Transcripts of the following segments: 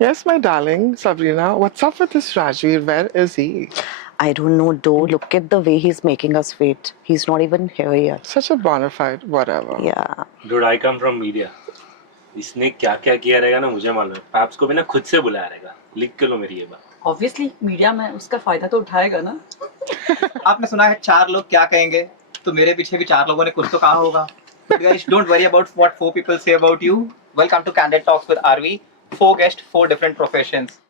Yes, my darling Sabrina. What's up with this Rajveer? Where is he? I don't know, though. Look at the way he's making us wait. He's not even here yet. Such a bona fide whatever. Yeah. Dude, I come from media. इसने क्या क्या किया रहेगा ना मुझे मालूम है. Paps को भी ना खुद से बुलाया रहेगा. लिख के लो मेरी ये बात. ऑब्वियसली मीडिया में उसका फायदा तो उठाएगा ना. आपने सुना है 4 लोग क्या कहेंगे, तो मेरे पीछे भी 4 लोगों ने कुछ तो कहा होगा. But guys, don't worry about what 4 people say about you. Welcome to Candid Talks with RV. 4 guests, 4 different professions.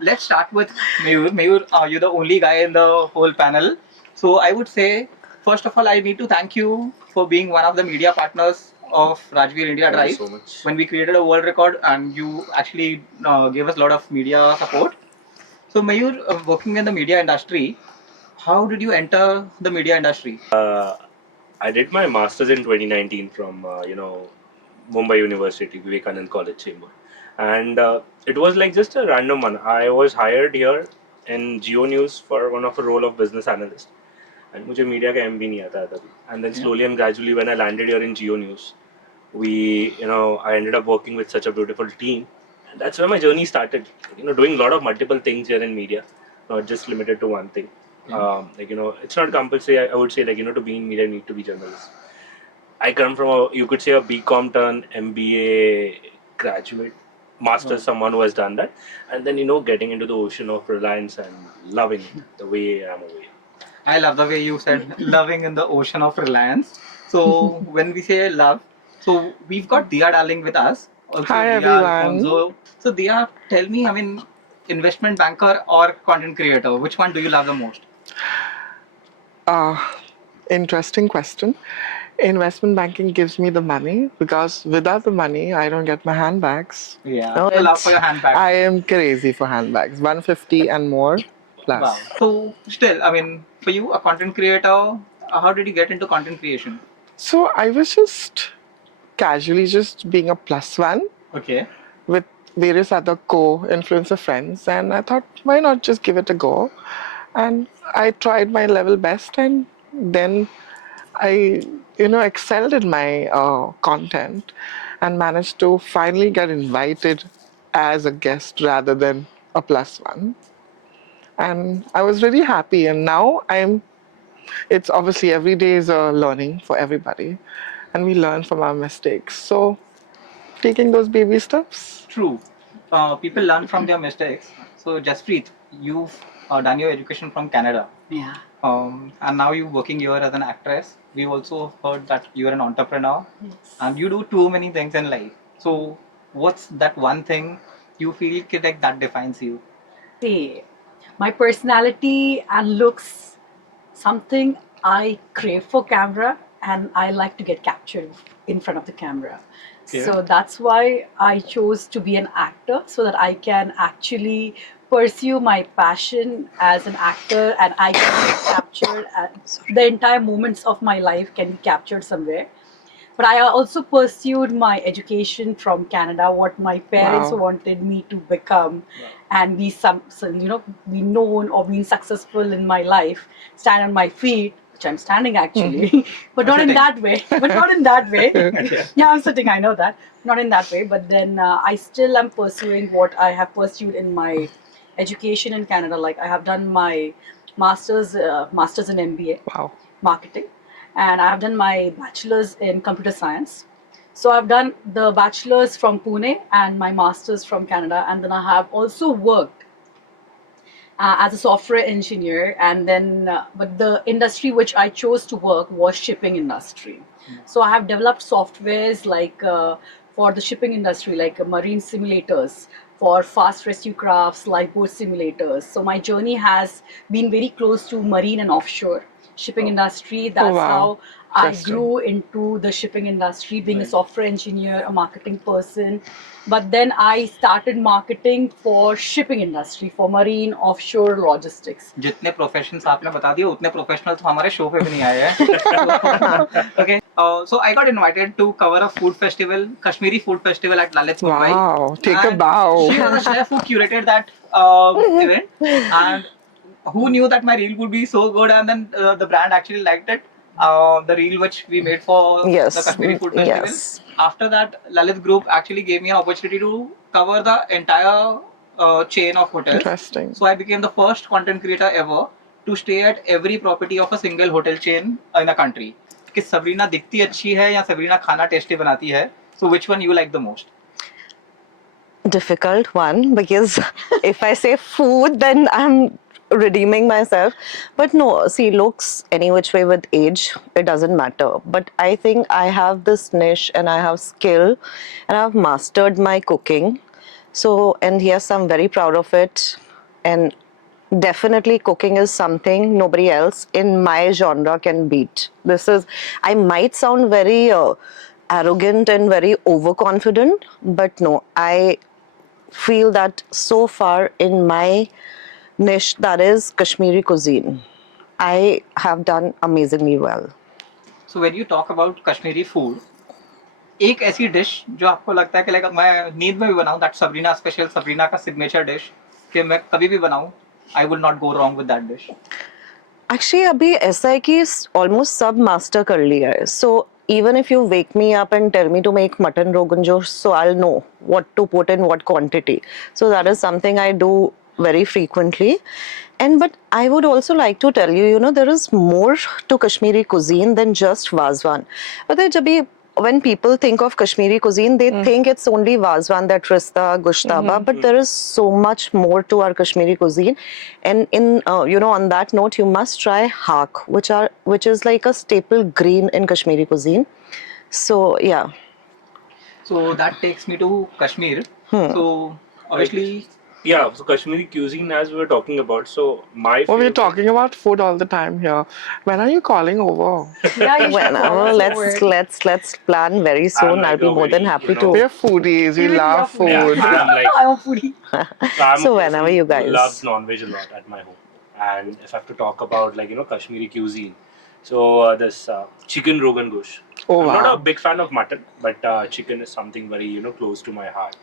Let's start with Mayur. Mayur, you're the only guy in the whole panel. So I would say, first of all, I need to thank you for being one of the media partners of Rajveer India Thank Drive. you so much. When we created a world record and you actually gave us a lot of media support. So Mayur, working in the media industry, how did you enter the media industry? I did my masters in 2019 from Mumbai University, Vivekanand College Chamber, and it was like just a random one. I was hired here in Geo News for one of a role of business analyst, and मुझे media का M भी नहीं आता था तभी. And then slowly and gradually, when I landed here in Geo News, I ended up working with such a beautiful team, and that's where my journey started. Doing a lot of multiple things here in media, not just limited to one thing. It's not compulsory. I would say to be in media, you need to be journalist. I come from you could say a BCom turn MBA graduate, master's, someone who has done that, and then getting into the ocean of Reliance and loving it the way I'm away. I love the way you said loving in the ocean of Reliance. So when we say love, so we've got Dia Darling with us. Also Hi, Dia everyone. Alfonso. So Dia, tell me, investment banker or content creator, which one do you love the most? Interesting question. Investment banking gives me the money because without the money, I don't get my handbags. Yeah, No, I love it's- for your handbag. I am crazy for handbags. 150 and more plus. Wow. So still, for you, a content creator, how did you get into content creation? So I was just casually just being a plus one Okay. with various other co-influencer friends, and I thought, why not just give it a go? And I tried my level best, and then I, excelled in my content and managed to finally get invited as a guest rather than a plus one. And I was really happy. And now it's obviously every day is a learning for everybody, and we learn from our mistakes. So taking those baby steps. True. People learn from their mistakes. So Jaspreet, you've done your education from Canada. Yeah. And now you're working here as an actress. We've also heard that you're an entrepreneur Yes. and you do too many things in life. So, what's that one thing you feel like that defines you? See, my personality and looks, something I crave for camera, and I like to get captured in front of the camera. Okay. So that's why I chose to be an actor, so that I can actually pursue my passion as an actor, and I can be captured, and the entire moments of my life can be captured somewhere. But I also pursued my education from Canada, what my parents Wow. wanted me to become, and be known or being successful in my life, stand on my feet, which I'm standing actually, but not in Sitting. that way. But not in that way. Yeah, I'm sitting. I know that, not in that way. But then I still am pursuing what I have pursued in my education in Canada. Like I have done my masters in MBA Wow. marketing, and I have done my bachelor's in computer science. So I've done the bachelor's from Pune and my master's from Canada, and then I have also worked as a software engineer. And then, but the industry which I chose to work was shipping industry. So I have developed softwares like for the shipping industry, like marine simulators, for fast rescue crafts, lifeboat simulators. So my journey has been very close to marine and offshore shipping industry. That's wow. how I Interesting. grew into the shipping industry, being a Right. software engineer, a marketing person. But then I started marketing for shipping industry, for marine offshore logistics. जितने professions आपने बता दिए उतने professional तो हमारे show पे भी नहीं आए हैं. Okay. So I got invited to cover a food festival, Kashmiri food festival at Lalit Mumbai. Wow. Take a And bow. She was a chef who curated that event, and who knew that my reel would be so good, and then the brand actually liked it. the reel which we made for Yes, the Kashmiri Food Festival. yes. After that, Lalit Group actually gave me an opportunity to cover the entire chain of hotels. Interesting. So I became the first content creator ever to stay at every property of a single hotel chain in a country. कि Sabrina दिखती अच्छी है या Sabrina खाना tasty बनाती है. So which one you like the most? Difficult one, because if I say food, then I'm redeeming myself. But no, see, looks any which way with age, it doesn't matter. But I think I have this niche and I have skill and I've mastered my cooking. So, and yes, I'm very proud of it. And definitely cooking is something nobody else in my genre can beat. This is, I might sound very arrogant and very overconfident, but no, I feel that so far in my niche, that is Kashmiri cuisine, I have done amazingly well. So when you talk about Kashmiri food, एक ऐसी dish जो आपको लगता है कि like मैं नींद में भी बनाऊं, दैट सबरीना स्पेशल, सबरीना का सिग्नेचर डिश, कि मैं कभी भी बनाऊं, I will not go wrong with that dish. Actually, अभी ऐसा है कि almost सब master कर लिया है. So even if you wake me up and tell me to make mutton rogan josh, so I'll know what to put in what quantity. So that is something I do very frequently. And but I would also like to tell you, you know, there is more to Kashmiri cuisine than just vazwan. But when people think of Kashmiri cuisine, they think it's only vazwan, that rista, gushtaba, but there is so much more to our Kashmiri cuisine. And in you know, on that note, you must try haq, which is like a staple green in Kashmiri cuisine. So yeah. So that takes me to Kashmir. So obviously, Yeah, so Kashmiri cuisine, as we were talking about. So my Well, we're favorite- talking about food all the time here. When are you calling over? Yeah, you should call Whenever, us over. let's plan very soon. like I'll be a more than very, happy you know, We're foodies. We Even love we are foodies. food. Yeah. I'm like- I'm a foodie. So I'm So a whenever person you who guys- loves non-veg a lot at my home, and if I have to talk about like Kashmiri cuisine, so this chicken rogan gosh. Oh, I'm not wow. a big fan of mutton, but chicken is something very close to my heart.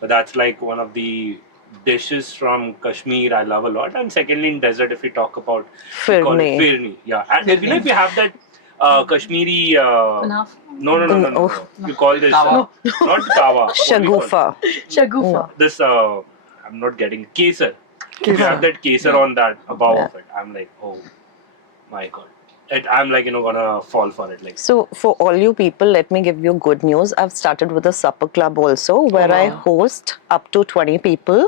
But that's like one of the dishes from Kashmir I love a lot. And secondly, in desert, if we talk about we call it Firni. firni, yeah, and if we have that Kashmiri. Enough. No. Oh. You call this Tawa. not tawa. what do we call Shagufa. Shagufa. this I'm not getting kesar. You Kesar. have that kesar on that above of it. I'm like, oh my god. I'm like gonna fall for it. Like So for all you people, let me give you good news. I've started with a supper club also, where I host up to 20 people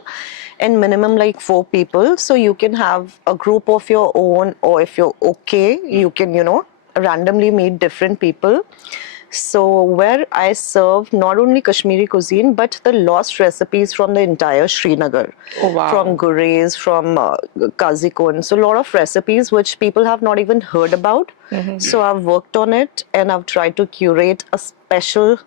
and minimum like 4 people. So you can have a group of your own, or if you're okay, you can, randomly meet different people. So where I serve not only Kashmiri cuisine, but the lost recipes from the entire Srinagar. Oh, wow. From Gurez, from Kazikon. So a lot of recipes which people have not even heard about. So I've worked on it and I've tried to curate a special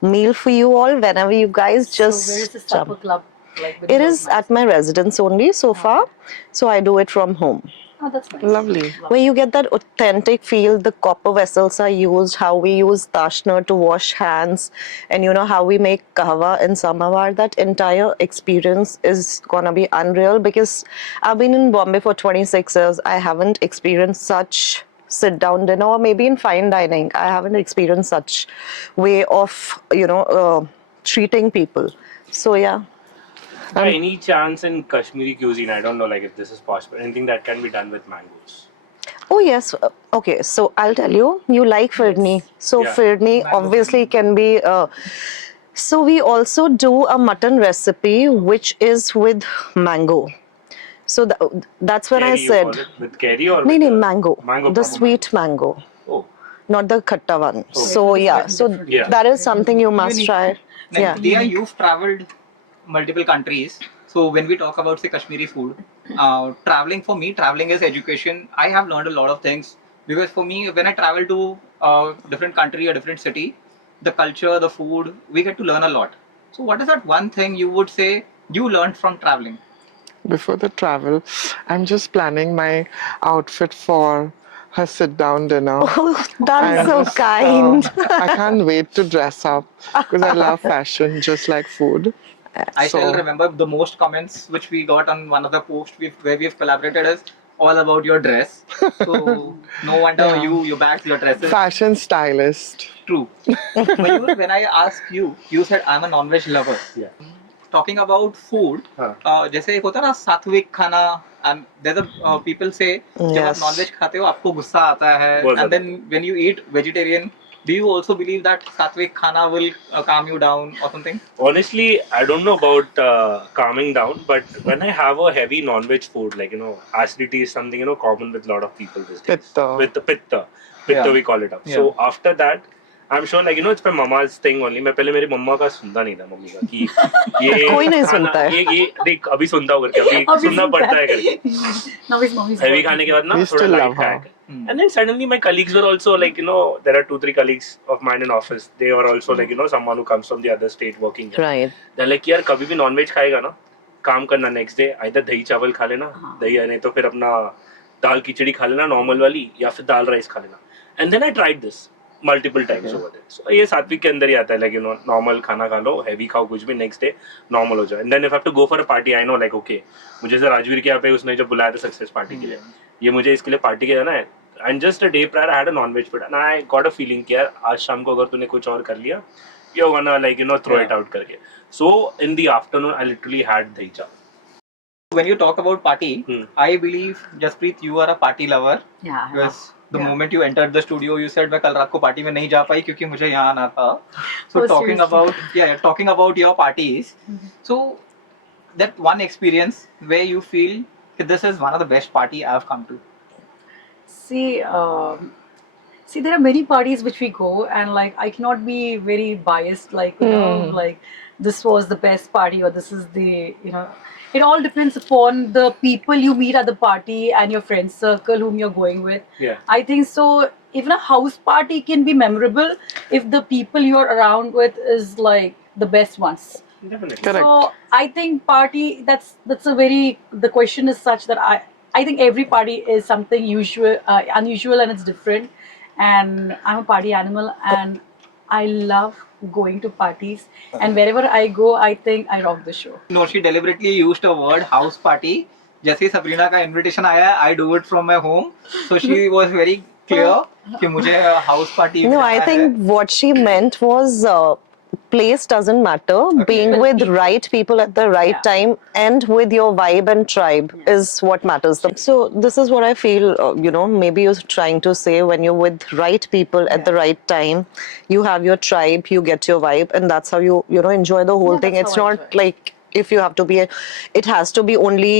meal for you all whenever you guys just So where is the jump. supper club? Like, It is at my residence only so far. So I do it from home. Oh, that's nice. Lovely. Where you get that authentic feel, the copper vessels are used, how we use tashna to wash hands, and how we make kahwa in Samavar. That entire experience is gonna be unreal, because I've been in Bombay for 26 years. I haven't experienced such sit down dinner, or maybe in fine dining. I haven't experienced such way of, treating people. So yeah. by any chance in Kashmiri cuisine, I don't know like if this is possible. Anything that can be done with mangoes. Oh yes. Okay, so I'll tell you. You like firni. So Yeah. firni obviously can be. So we also do a mutton recipe which is with mango. So that's when Curry, I you said. call it with curry or No, with, no, mango. Mango. The proper sweet mango, mango. Oh. not the khatta one. Okay. So yeah. So Yeah. that is something you must Unique. try. like, Yeah. Dia, you've traveled multiple countries. So when we talk about say Kashmiri food, traveling is education. I have learned a lot of things, because for me, when I travel to a different country, a different city, the culture, the food, we get to learn a lot. So what is that one thing you would say you learned from traveling? Before the travel, I'm just planning my outfit for her sit-down dinner. Oh, that's I'm so just, kind. I can't wait to dress up because I love fashion just like food. I So- still remember the most comments which we got on one of the posts where we've collaborated is all about your dress. So no wonder Yeah. your bags, your dresses. Fashion stylist. True. Mayur, when I asked you, you said I'm a non-veg lover. Yeah. Talking about food, हाँ. जैसे एक होता है ना सात्विक खाना, and there's a people say जब आप Yes. non-veg खाते हो आपको गुस्सा आता है, बहुत and ज़्यादा. then when you eat vegetarian, do you also believe that sattvic khana will calm you down or something? Honestly, I don't know about calming down, but when I have a heavy non-veg food, like acidity is something common with a lot of people these days. Pitta. With the pitta, Yeah. we call it up. Yeah. So after that, I'm sure it's my mama's thing only. मैं पहले मेरी मम्मा का सुनता नहीं था mummy का कि ये कोई नहीं खाना- सुनता है। ये देख अभी सुनता हूँ करके अभी अभी सुनना सुनता पड़ता है। है करके Now his mommy's heavy working. खाने के बाद ना We थोड़ा still light love her. खाया कर। And then suddenly my colleagues were also like, there are 2-3 colleagues of mine in office. They were also like, someone who comes from the other state working here. Right. They're like, यार कभी भी nonveg खाएगा ना, काम करना next day either दही चावल खा लेना, हाँ. दही नहीं तो फिर अपना दाल खिचड़ी खा लेना नॉर्मल वाली, या फिर दाल राइस खा लेना. And then I tried this multiple times over there. So ये सात्विक के अंदर ही आता है, लाइक नॉर्मल खाना खा लो, हैवी खाओ कुछ भी, नेक्स्ट डे नॉर्मल हो जाए. And then if I have to go for a party, I know like okay, मुझे से राजवीर के यहाँ पे उसने जब बुलाया था सक्सेस पार्टी के लिए, ये मुझे इसके लिए पार्टी के जाना है. And just a day prior I had a non veg food and I got a feeling कि यार आज शाम को अगर तूने कुछ और कर लिया, you're gonna like throw it out करके. So in the afternoon I literally had dahi chawal. When you talk about party, Hmm. I believe Jaspreet, you are a party lover. Yeah. Because the Yeah. moment you entered the studio, you said मैं कल रात को party में नहीं जा पाई क्योंकि मुझे यहाँ आना था. So Oh, talking seriously? about talking about your parties. So that one experience where you feel that this is one of the best party I have come to. See, there are many parties which we go, and like I cannot be very biased, like like this was the best party or this is the It all depends upon the people you meet at the party and your friend circle whom you're going with. Yeah. I think so. Even a house party can be memorable if the people you're around with is like the best ones. Definitely. Correct. So I think party that's a very the question is such that I think every party is something unusual and it's different, and I'm a party animal and I love going to parties, and wherever I go I think I rock the show. No, she deliberately used a word house party. जैसे Sabrina का invitation आया है, I do it from my home. So she was very clear कि मुझे house party में No, जाना I है. think what she meant was place doesn't matter. Being With with people. right people at the right Yeah. time and with your vibe and tribe is what matters. So this is what I feel, maybe you're trying to say when you're with right people at the right time, you have your tribe, you get your vibe, and that's how you enjoy the whole Yeah, thing. that's It's how I not enjoy it. like if you have to be, it has to be only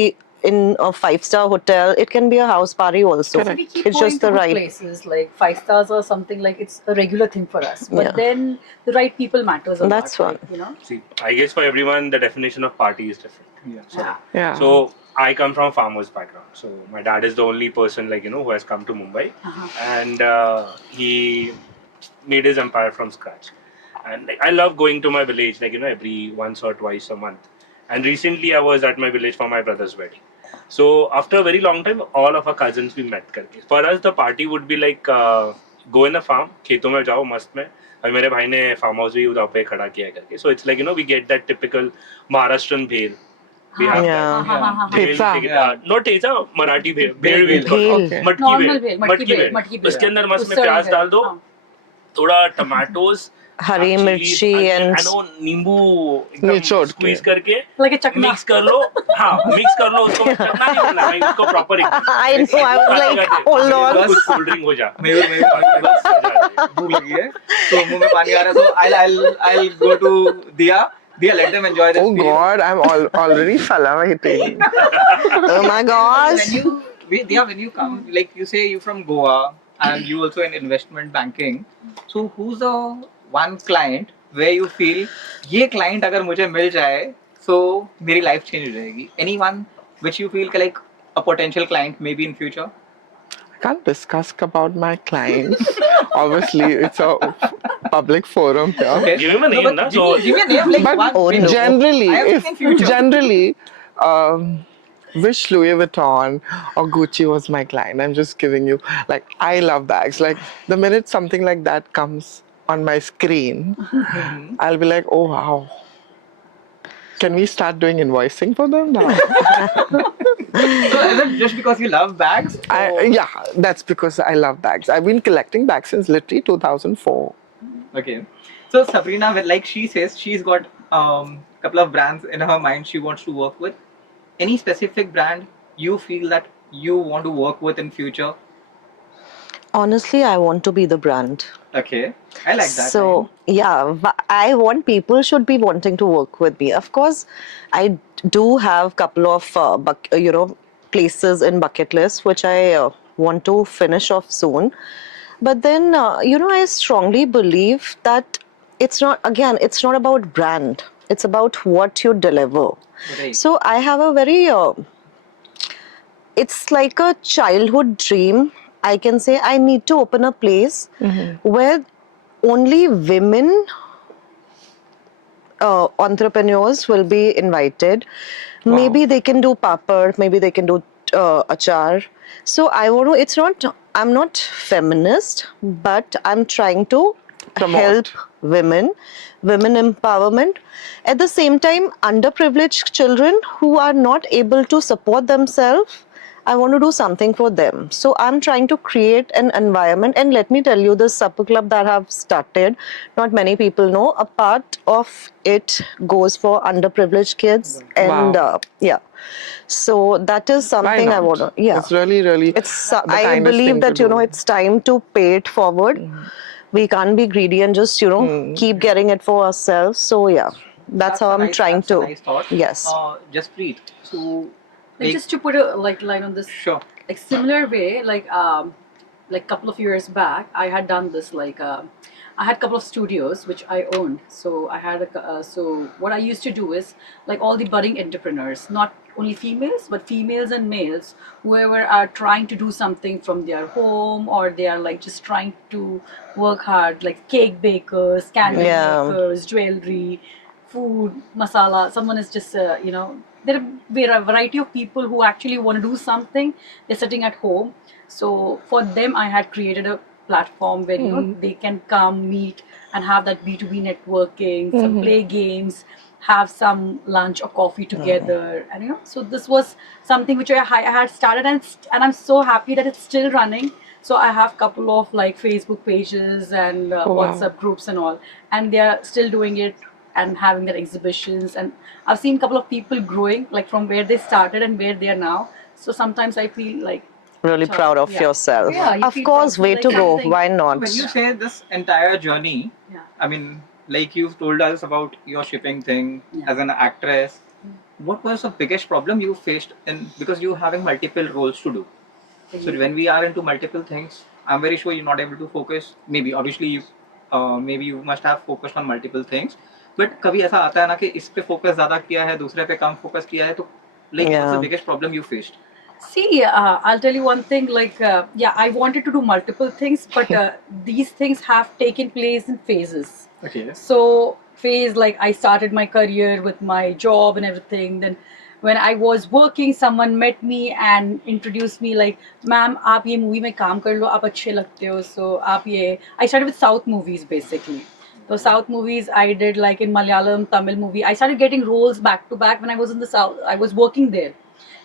in a 5-star hotel. It can be a house party also. Correct. We keep It's going just to the good right. places like 5 stars or something, like it's a regular thing for us. But Yeah. then the right people matters a That's lot. one. Like, See, I guess for everyone the definition of party is different. Yeah. Yeah. Yeah. So I come from a farmer's background. So my dad is the only person who has come to Mumbai, and he made his empire from scratch. And I love going to my village every once or twice a month. And recently I was at my village for my brother's wedding. So after a very long time, all of our cousins we met करके. For us the party would be like go in a farm, खेतों में जाओ मस्त में. अभी मेरे भाई ने फार्म हाउस भी उधर पे खड़ा किया करके. So it's like we get that typical Maharashtrian bhel. We have Yeah. that. Bhel, Theza. yeah. Not theza, Marathi bhel. Bhel Bhel. bhel. Okay. मटकी Normal bhel. bhel, मटकी bhel, मटकी bhel. उसके अंदर मस्त में उससे प्याज बहल, डाल दो, हाँ. थोड़ा टमाटोज, हरी मिर्ची and नींबू निचोड़ के. स्क्वीज करके Like a chakna. मिक्स कर लो. हाँ, मिक्स कर लो उसको. चखना नहीं बोलना है, उसको proper I know, I was like, hold on. कुछ कोल्ड ड्रिंक हो जा. मयूर बस भूख लगी है तो मुंह में पानी आ रहा है, so I'll go to Diya. Diya, let them enjoy this Oh meal. God, I'm already salivating. Oh my gosh. Diya, when you come, like you say, you from Goa and you also in investment banking. So who's the one client where you feel ये client अगर मुझे मिल जाए, so मेरी life change हो जाएगी? Anyone which you feel like a potential client maybe in future? I can't discuss about my clients. Obviously, it's a public forum here. Okay. Give him a name, but na? give me a name like But one. Oh, no. generally, I am thinking future. generally, wish Louis Vuitton or Gucci was my client. I'm just giving you, like, I love bags. Like, the minute something like that comes on my screen, I'll be like, oh wow. Can we start doing invoicing for them now? So is it just because you love bags? or- Yeah, that's because I love bags. I've been collecting bags since literally 2004. Okay. So Sabrina, like she says, she's got couple of brands in her mind she wants to work with. Any specific brand you feel that you want to work with in future? Honestly, I want to be the brand. Okay, I like that. So yeah, I want people should be wanting to work with me. Of course, I do have couple of places in bucket list which I want to finish off soon. But then I strongly believe that it's not about brand. It's about what you deliver. Right. So I have a very it's like a childhood dream. I can say I need to open a place where only women entrepreneurs will be invited. Wow. Maybe they can do papad, maybe they can do achar. So I want to, I'm not feminist, but I'm trying to Promote. help women empowerment. At the same time, underprivileged children who are not able to support themselves, I want to do something for them. So I'm trying to create an environment. And let me tell you, this supper club that I've started, not many people know, a part of it goes for underprivileged kids. And Wow. yeah. So that is Why something I not? want to, yeah. It's really, really. It's the I kindest believe thing to that do. it's time to pay it forward. We can't be greedy and just keep getting it for ourselves. So yeah, that's how I'm trying that's to. A nice thought. Yes. Jasprit. So Like, just to put a line on this, sure. like similar way, like couple of years back, I had done this. I had a couple of studios which I owned. So I had so what I used to do is, like, all the budding entrepreneurs, not only females but females and males, whoever are trying to do something from their home, or they are like just trying to work hard, like cake bakers, candle Yeah. makers, jewelry, food, masala. Someone is just there are a variety of people who actually want to do something. They're sitting at home. So for them, I had created a platform where they can come meet and have that B2B networking, some play games, have some lunch or coffee together, and so this was something which I had started, and I'm so happy that it's still running. So I have couple of like Facebook pages and Oh, wow. WhatsApp groups and all, and they are still doing it and having their exhibitions. And I've seen a couple of people growing, like from where they started and where they are now. So sometimes I feel like Really proud of Yeah. yourself. Yeah, you Of feel course, proud, way like to go. something. Why not? When you say this entire journey, Yeah. I mean, like you've told us about your shipping thing Yeah. as an actress. What was the biggest problem you faced because you're having multiple roles to do? So when we are into multiple things, I'm very sure you're not able to focus. Maybe obviously maybe you must have focused on multiple things. But कभी ऐसा आता है ना कि इस पे focus ज्यादा किया है, दूसरे पे कम फोकस किया है, तो like what's Yeah. the biggest problem you faced? See, I'll tell you one thing. Yeah, I wanted to do multiple things, but these things have taken place in phases. Okay. So phase, like, I started my career with my job and everything. Then when I was working, someone met me and introduced me like, "Ma'am, आप ये movie में काम कर लो, आप अच्छे लगते हो." So आप ये, I started with South movies basically. So South movies I did, like in Malayalam, Tamil movie. I started getting roles back to back when I was in the South. I was working there,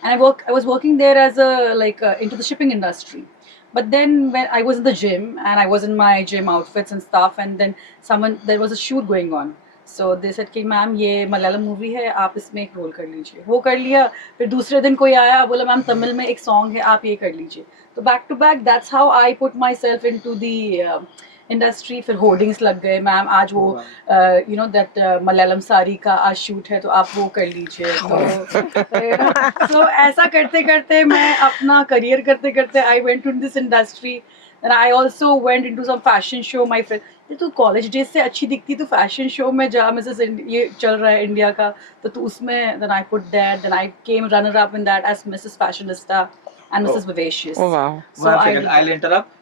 and I was working there as into the shipping industry. But then when I was in the gym and I was in my gym outfits and stuff, and then there was a shoot going on. So they said कि ma'am ये Malayalam movie है, आप इसमें एक role कर लीजिए. वो कर लिया. फिर दूसरे दिन कोई आया, बोला मैम तमिल में एक सॉन्ग है, आप ये कर लीजिए. तो back to back, that's how I put myself into the industry. फिर होर्डिंग्स लग गए, मैम आज वो दैट मलयालम साड़ी का आज शूट है, तो आप वो कर लीजिए. तो ऐसा करते करते मैं अपना करियर करते करते I went to this industry. And I also went into some fashion show. My friend, तू कॉलेज डेज से अच्छी दिखती, तो फैशन शो में जा, मिसेस ये चल रहा है इंडिया का, तो तू उसमें. Then I put that, then I came runner up in that as Mrs fashionista and Mrs vivacious. Oh, wow. One second, I'll interrupt.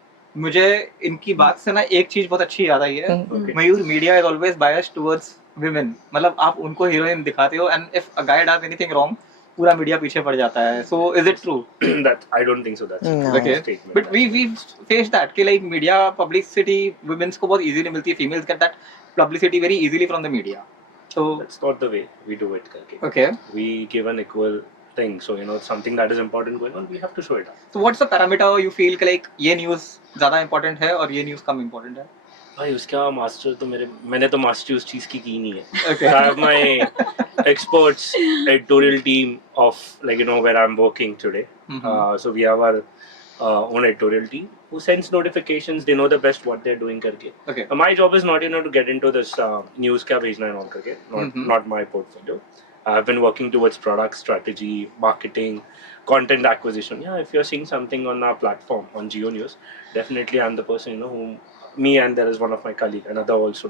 मुझे इनकी बात से ना एक चीज बहुत अच्छी याद आई है. Okay. Mayur, media is always biased towards women. मतलब आप उनको हीरोइन दिखाते हो, and if a guy does anything wrong, पूरा मीडिया पीछे पड़ जाता है. So is it true? That I don't think so. That's No. a Okay. statement. But we faced that कि like media publicity women's को बहुत easily मिलती है, females get that publicity very easily from the media. So That's not the way we do it, करके. okay, We give an equal thing. So, something that is important going on, we have to show it up. So what's the parameter you feel कि like ये news ज़्यादा important है और ये news कम important है? भाई उसका मास्टर तो मैंने तो मास्टरी उस चीज़ की नहीं है. Okay. I have my experts editorial team of where I'm working today. So we have our own editorial team who sends notifications. They know the best what they're doing करके. Okay. My job is not to get into this news क्या भेजना है all करके. Not my portfolio. I've been working towards product strategy, marketing, content acquisition. Yeah, if you're seeing something on our platform on Geo News, definitely I'm the person whom me and there is one of my colleague, another also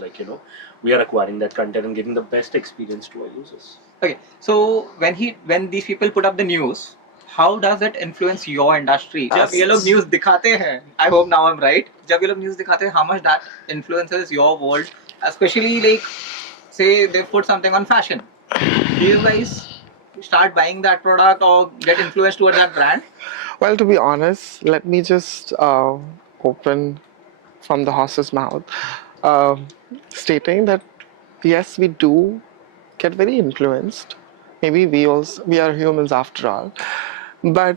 we are acquiring that content and giving the best experience to our users. Okay. So when these people put up the news, how does it influence your industry? जब ये लोग news दिखाते हैं, I hope now I'm right. जब ये लोग news दिखाते हैं, how much that influences your world, especially like say they put something on fashion. Do you guys start buying that product or get influenced towards that brand? Well, to be honest, let me just open from the horse's mouth, stating that yes, we do get very influenced. Maybe we are humans after all. But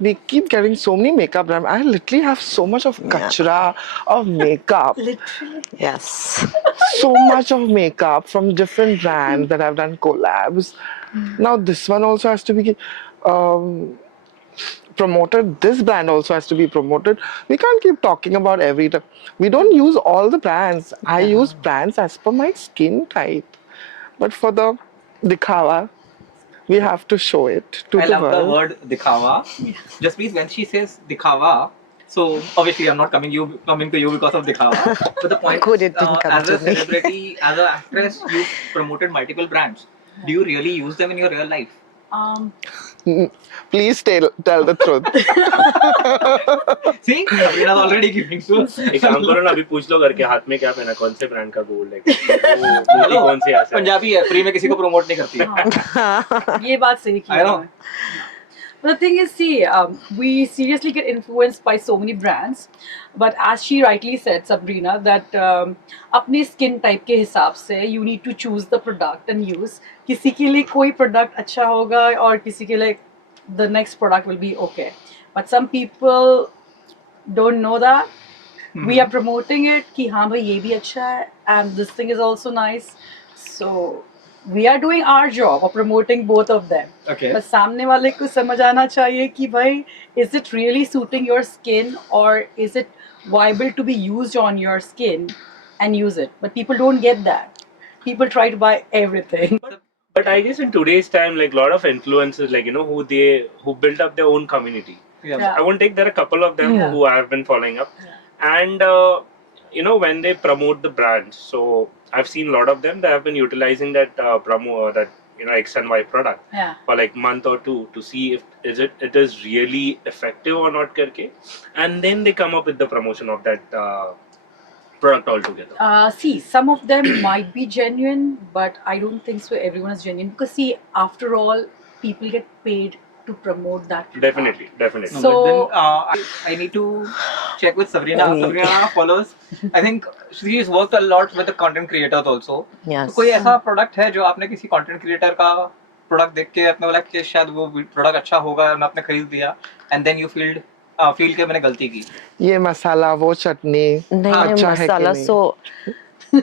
we keep getting so many makeup brands. I literally have so much of kachra of makeup. Literally. Yes. So much of makeup from different brands that I've done collabs. Now this one also has to be promoted. This brand also has to be promoted. We can't keep talking about every time. We don't use all the brands. I use brands as per my skin type. But for the dikhawa, we have to show it to I the love world. the word dikhawa. Just please, when she says dikhawa, so obviously I'm not coming to you because of dikhawa. But the point Good, is, it didn't come as a to me. celebrity, as an actress, you promoted multiple brands. Do you really use them in your real life? Please tell the truth. See, Sabrina's already giving to. एक काम करो ना, अभी पूछ लो करके हाथ में क्या पहना, कौन से ब्रांड का गोल्ड है, कौन से ऐसा है. पंजाबी है, फ्री में किसी को प्रमोट नहीं करती. ये बात सही की I know. है. But the thing is, see, we seriously get influenced by so many brands. But as she rightly said, Sabrina, that अपने skin type के हिसाब से you need to choose the product and use. किसी के लिए कोई product अच्छा होगा और किसी के लिए the next product will be okay. But some people don't know that. We are promoting it कि हाँ भाई ये भी अच्छा है and this thing is also nice. So we are doing our job of promoting both of them. Okay. बस सामने वाले को समझ आना चाहिए कि भाई is it really suiting your skin or is it viable to be used on your skin and use it. But people don't get that. People try to buy everything. But I guess in today's time, like a lot of influencers, like who built up their own community. Yeah. I won't take there are a couple of them Yeah. who I have been following up, and when they promote the brands, so I've seen a lot of them that have been utilizing that promo that X and Y product Yeah. for like month or two to see if it is really effective or not करके, and then they come up with the promotion of that product altogether. See, some of them might be genuine, but I don't think so. Everyone is genuine because see, after all, people get paid to promote that. Definitely. No, So- but then I need to check with Sabrina. Sabrina follows. I think she has worked a lot with the content creators also. Yes. तो कोई ऐसा product है जो आपने किसी content creator का product देख के आपने बोला कि शायद वो प्रोडक्ट अच्छा होगा और मैं आपने खरीद दिया एंड देन यू फील के मैंने गलती की. ये मसाला वो चटनी नहीं अच्छा है कि मसाला नहीं? so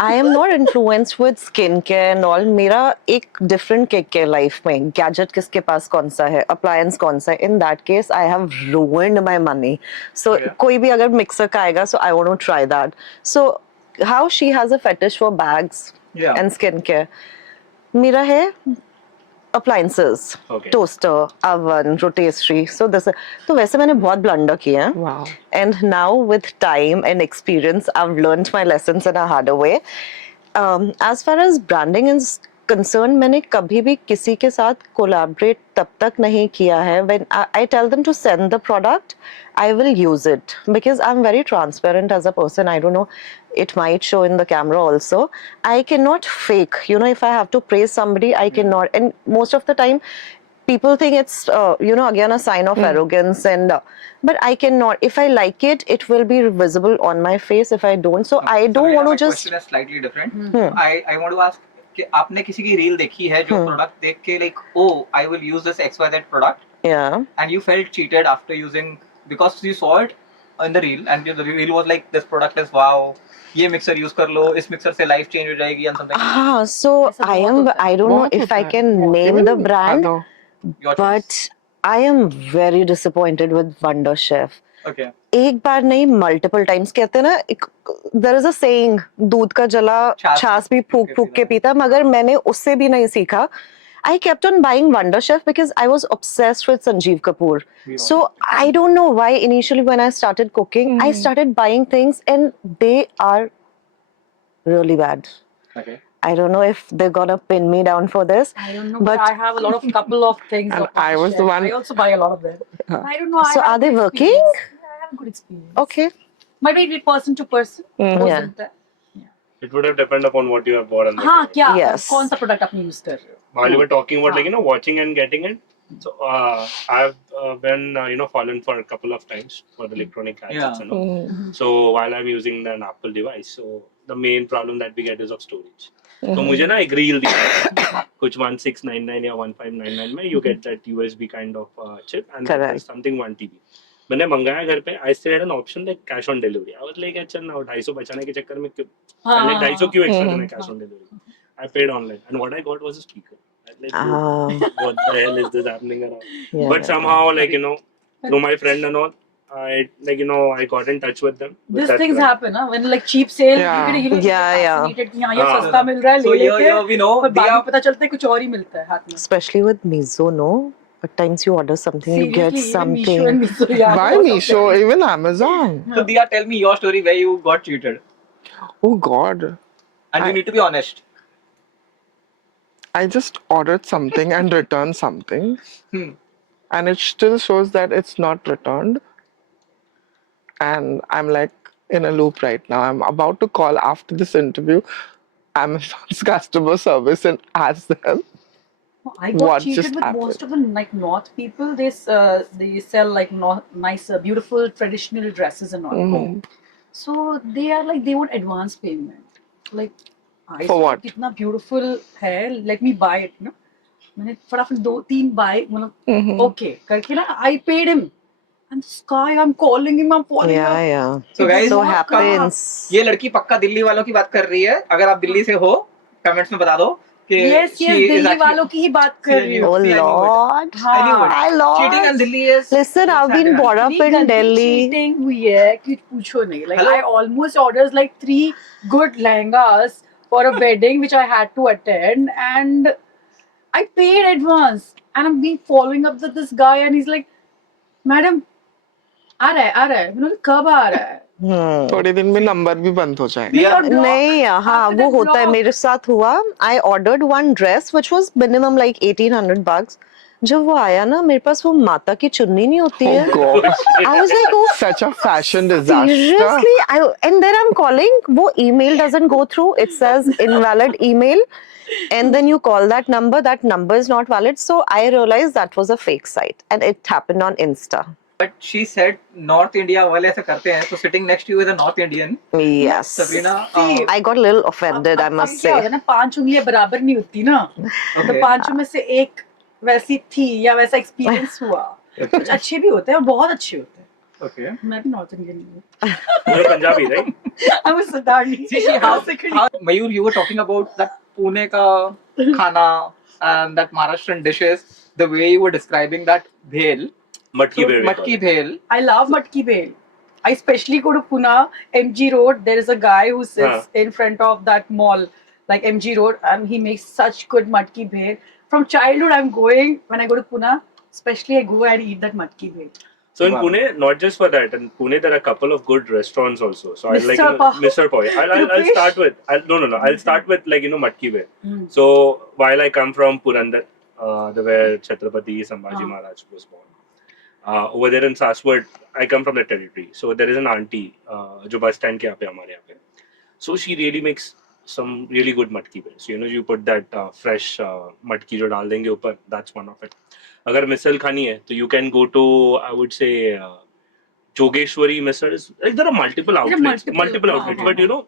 I am not influenced with skincare and all. मेरा एक different kick है life में. Gadget किसके पास कौन सा है, appliance कौन सा है. In that case, I have ruined my money. So Yeah. कोई भी अगर mixer का आएगा, so I want to try that. So how she has a fetish for bags Yeah. and skincare. मेरा है appliances, Okay. toaster, oven, rotisserie. So this. तो वैसे मैंने बहुत blunder किए हैं. Wow. And now with time and experience, I've learned my lessons in a harder way. As far as branding is concerned, मैंने कभी भी किसी के साथ collaborate तब तक नहीं किया है. When I tell them to send the product, I will use it because I'm very transparent as a person. I don't know, it might show in the camera also. I cannot fake. If I have to praise somebody, I cannot. And most of the time, people think it's again a sign of arrogance but I cannot. If I like it, it will be visible on my face. If I don't, so I don't Sabrina, want my to just question is slightly different. I want to ask कि आपने किसी की reel देखी है जो product देख के like oh I will use this XYZ product Yeah. and you felt cheated after using because you saw it in the reel and the reel was like this product is wow ये mixer use कर लो इस mixer से life change हो जाएगी and something So ऐसा I बहुत am. होता है। I don't know बहुत if I होता है। can name the brand, Hello. your choice. but I am very disappointed with Wonder Chef. Okay एक बार नहीं मल्टीपल टाइम्स कहते हैं ना देयर इज अ सेइंग दूध का जला छाछ भी फूक फूक के पीता मगर मैंने उससे भी नहीं सीखा I kept on buying Wonder Chef because I was obsessed with Sanjeev Kapoor. So I don't know why initially when I started cooking, I started buying things and they are really bad. okay I don't know if they're gonna pin me down for this. I don't know, but I have a lot of couple of things. And of I was the chef. one- I also buy a lot of them. I don't know. So I have are they good working? experience. Yeah, I have a good experience. Okay. Might be person to person. हो Yeah. सकता है। It would have depended upon what you have bought on the हाँ product. क्या Yes. कौन सा product आपने use कर रहे हो? While you were talking about like watching and getting it, so I've been fallen for a couple of times for the electronic gadgets and all. So while I'm using an Apple device, so the main problem that we get is of storage. तो मुझे ना एक reel दिखा कुछ 1699 या 1599 में you get that USB kind of chip and that Correct. is something 1 TB. मैंने मंगाया घर पे I still had an option like cash on delivery. I was like अच्छा ना 250 बचाने के चक्कर में क्यों पहले 250 क्यों एक्स्ट्रा देना cash on delivery. I paid online and what I got was a speaker. I was like, dude, what the hell is this happening around? Yeah. But somehow like through my friend and all I got in touch with them. With These that things brand. happen, huh? When like cheap sale, Yeah. you get Yeah. fascinated कि हाँ ये हाँ. सस्ता मिल रहा है so ले लेते here हैं we know और बाद Diya में पता चलता है कुछ और ही मिलता है हाथ में। Especially with Mizo, no? At times you order something, you get Seriously, even something. Meesho and Miso, yeah, Why both of Meesho? them. Even Amazon. so Diya tell me your story where you got cheated Oh God. and you I- need to be honest I just ordered something and returned something, hmm. and it still shows that it's not returned. And I'm like in a loop right now. I'm about to call after this interview Amazon's customer service and ask them. I got What cheated just with happened? most of the like North people. They sell like nice, beautiful traditional dresses and all. Mhm. So they are like they want advance payment. Like I For saw what? कितना beautiful है. Let me buy it. No, मैंने फटाफट 2-3 buy मतलब okay करके ना I paid him. And this guy, I'm calling him, I'm following Yeah, up. yeah. So guys, So What happens. ये लड़की पक्का दिल्ली वालों की बात कर रही है अगर आप दिल्ली से हो कमेंट्स में बता दो कि Yes, she yes, is Delhi actually- वालों की ही बात कर रही Oh हूँ. See, I knew it. Lord. I knew it. I lost. cheating in Delhi is Listen, I've been brought up इतनी in गंदी Delhi. cheating हुई है कि पूछो नहीं. Like Hello? I almost ordered like 3 good lehengas for a wedding which I had to attend, and I paid advance, and I'm being following up with this guy, and he's like, "Madam, आ रहा है." मैंने कहा कब आ रहा है? थोड़े दिन में नंबर भी बंद हो जाएगा. दिया और block. नहीं हाँ After वो that होता है block. मेरे साथ हुआ I ordered one dress which was minimum like 1800 bucks जब वो आया ना मेरे पास वो माता की चुन्नी नहीं होती Oh है God. I was like oh Such a fashion disaster. seriously and then I'm calling वो email doesn't go through it says invalid email and then you call that number is not valid so I realized that was a fake site and it happened on Insta. but she said North India वाले ऐसा करते हैं so sitting next to you is a North Indian Yes. Sabrina See, I got a little offended I अब must क्या होता say. है ना 5 उंगलियां बराबर नहीं होती ना. तो Okay. 5 में से एक वैसी थी या वैसा एक्सपीरियंस हुआ. कुछ अच्छे भी होते हैं और बहुत अच्छे होते हैं. okay मैं भी नॉर्थ इंडियन हूँ. You're Punjabi, right? I was Siddharthi. see how Mayur you were talking about that Pune ka khana and that Maharashtrian dishes the way you were describing that bhel Matki bhel. matki bhel I love matki bhel. I especially go to Pune, MG Road. There is a guy who sits in front of that mall, like MG Road, and he makes such good matki bhel. From childhood, I'm going when I go to Pune. Especially, I go and eat that matki bhel. So in Wow. Pune, not just for that, in Pune there are a couple of good restaurants also. So I like Mr. Pav. Mr. Pav. I'll Rupesh? start with I'll start with like matki bhel. Mm. So while I come from Purandar, where Chhatrapati Sambhaji Maharaj was born, over there in Saswat, I come from the territory. So there is an auntie, जो bus stand के यहाँ पे हमारे यहाँ पे. So she really makes some really good matki bhel. So you put that fresh matki जो डाल देंगे ऊपर. That's one of it. अगर मिसल खानी है तो you can go to I would say Jogeshwari Misals. Like there are multiple outlets, multiple, outlets. uh-huh.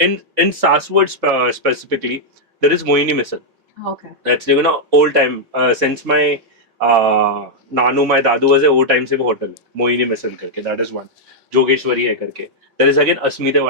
But in Saswat specifically, there is Mohini Misal. Okay. That's old time. Since my Nanu, my Dadu was a old time से वो hotel Mohini Misal करके. That is one. Jogeshwari है करके. There is again Asmite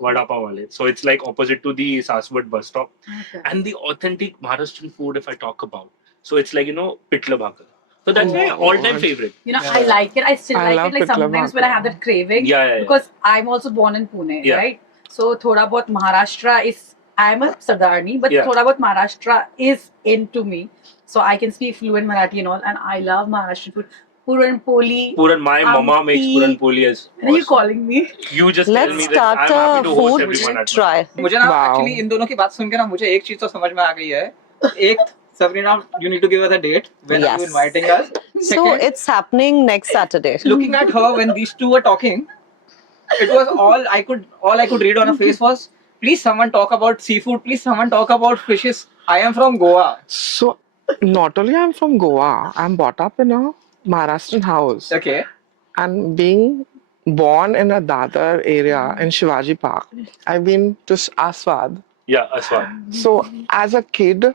Vada Pav wale. So it's like opposite to the Saswat bus stop. Okay. And the authentic Maharashtrian food, if I talk about, so it's like Pitla Bhakar. So that's my Oh, all-time God. favorite. I like it. I still I like love it. Like Pitla sometimes when I Bhakar. have that craving, Yeah. because I'm also born in Pune, Yeah. right? So thoda bahut Maharashtra is. I'm a Sardarni, but Yeah. thoda bahut Maharashtra is into me. So I can speak fluent Marathi and all, and I love Maharashtrian food. Puran Poli. My mama makes Amti. Puran Poli as What are you awesome. calling me? You just tell Let's me that start I'm happy a to host food everyone at try. मुझे ना Wow. Actually in दोनों की बात सुन के ना मुझे एक चीज तो समझ में आ गई है. एक, Sabrina, you need to give us a date. When are you Yes. inviting us? So Second, it's happening next Saturday. looking at her when these two were talking, it was all I could read on her face was, please someone talk about seafood, please someone talk about fishes. I am from Goa. So, not only I'm from Goa, I'm brought up in a Maharashtrian house. Okay. And being born in a Dadar area in Shivaji Park, I've been to Aswad. Yeah, Aswad. So, as a kid,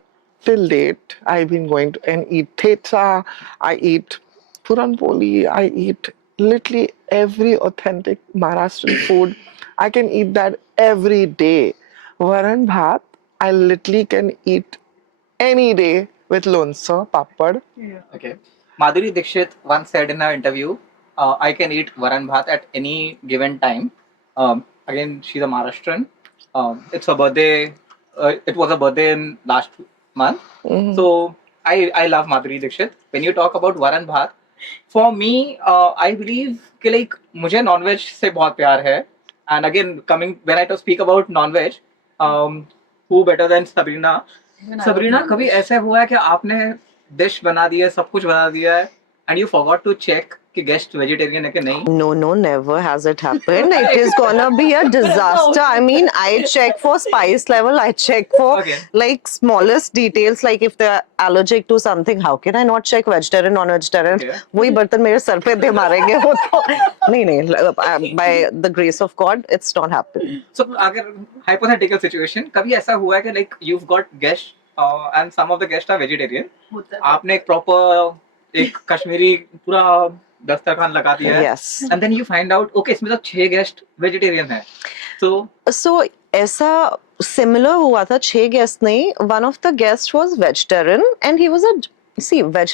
till date, I've been going to and eat thetsa, I eat puran poli, I eat literally every authentic Maharashtrian food. I can eat that every day. Varan bhat, I literally can eat any day with lonsa, papad. Yeah. Okay. Madhuri Dixit once said in an interview, I can eat varan bhat at any given time. Again, she's a Maharashtrian. It's her birthday. It was a birthday in last month. Mhm. So I love Madhuri Dixit. When you talk about varan bhat, for me, I believe कि like मुझे non-veg से बहुत प्यार है. And again, when I speak about non-veg, who better than Sabrina? Even I Sabrina, love कभी non-veg. ऐसा हुआ है कि आपने डिश बना दी है, सब कुछ बना दिया है, and you forgot to check कि गेस्ट वेजिटेरियन है कि नहीं? No, never has it happened. It is gonna be a disaster. I mean, I check for spice level. I check for Okay. like smallest details, like if they're allergic to something. How can I not check vegetarian, non-vegetarian? Okay. वही बर्तन मेरे sir पे दे मारेंगे वो तो नहीं. By the grace of God, it's not happened. So अगर hypothetical situation, कभी ऐसा हुआ है कि like you've got guests and some of the guests are vegetarian. होता है. आपने एक proper एक कश्मीरी पूरा दस्तरखान लगा दिया है. Yes. And then you find out, okay, इसमें तो 6 गेस्ट वेजिटेरियन है. So So ऐसा similar हुआ था 6 गेस्ट नहीं. One of the guests was vegetarian and he was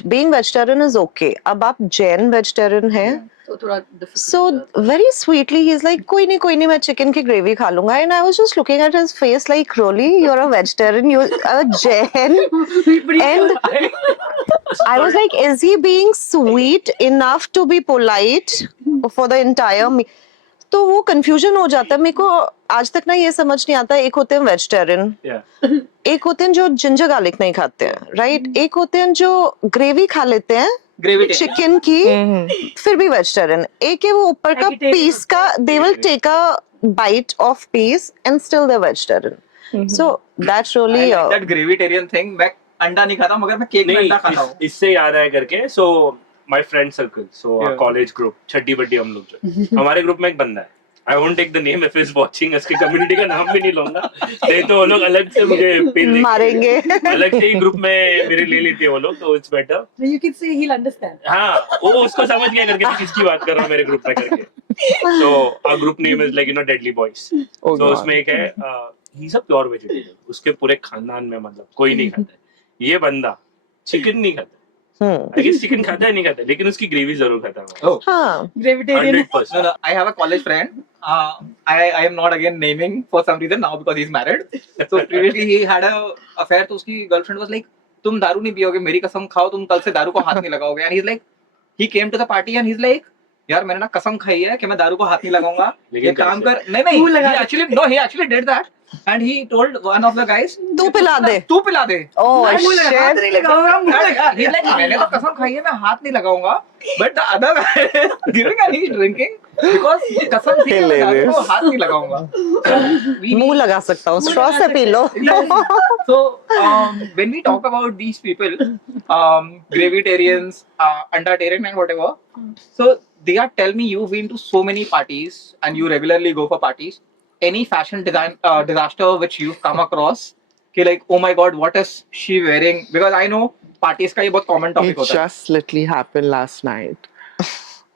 being vegetarian is okay. अब आप Jain vegetarian हैं. तो थोड़ा difficult So होता है. very sweetly he's like कोई नहीं मैं chicken की gravy खा लूंगा. And I was just looking at his face like, really, you're a vegetarian, you're a Jain. And I was like, is he being sweet enough to be polite for the entire meal? तो वो confusion हो जाता है. मेरे को आज तक ना ये समझ नहीं आता. एक होते हैं vegetarian, Yeah. एक होते हैं जो जिंजर गार्लिक नहीं खाते हैं, राइट? एक होते हैं जो ग्रेवी खा लेते हैं ग्रेवी चिकन की, फिर भी वेजिटेरियन. एक है वो ऊपर का Vegetarian पीस का, they will take a bite of piece and still they vegetarian. So that's I really like that gravitarian thing. मैं अंडा नहीं खाता मगर मैं केक में नहीं, अंडा खाता हूँ. इससे याद आया करके. So my friend circle, so Yeah. our college group, छठी बड्डी हम लोग जो हमारे ग्रुप में एक बंदा है. I won't take the name if he's watching. उसकी कम्युनिटी का नाम भी नहीं लूंगा. नहीं तो वो लोग अलग से मुझे पिन देंगे. मारेंगे. अलग से ही ग्रुप में मेरे ले लेते हैं वो लोग, तो it's better. No, you can say he'll understand. हाँ, वो उसको समझ गया करके मैं किसकी बात कर रहा हूँ मेरे ग्रुप में करके. So our group name is like Deadly Boys. Oh, So God. उसमें एक है he's a pure vegetarian. उसके पूरे खानदान में मतलब कोई नहीं खाता है. ये बंदा चिकन नहीं खाता. I guess चिकन खाता है नहीं खाता, लेकिन उसकी ग्रेवी जरूर खाता है. Oh. हाँ. Gravitarian. 100%. No, I have a college friend. I am not again naming for some reason now because he's married. So previously he had a affair. तो उसकी girlfriend was like, तुम दारू नहीं पियोगे, मेरी कसम खाओ, तुम कल से दारू को हाथ नहीं लगाओगे. And he's like, he came to the party and he's like, यार मैंने ना कसम खाई है कि मैं दारू को हाथ नहीं लगाऊंगा. लेकिन ये काम कर. नहीं. तू लगा. He actually did that. And he told one of the guys, तू पिला दे. तू पिला दे. Oh हाथ shit. नहीं लगाऊंगा. He's like, मैंने तो कसम खाई है मैं हाथ नहीं लगाऊंगा. But the other guy is giving and he's drinking because कसम थी कि मैं दारू को हाथ नहीं लगाऊंगा. मुंह लगा सकता हूँ. स्ट्रॉ से P low. So when we talk about these people, gravitarians, andatarian and whatever, so they are tell me you've been to so many parties and you regularly go for parties. Any fashion design disaster which you've come across कि like oh my god what is she wearing, because I know parties का ये बहुत common It topic होता है. just literally happened last night.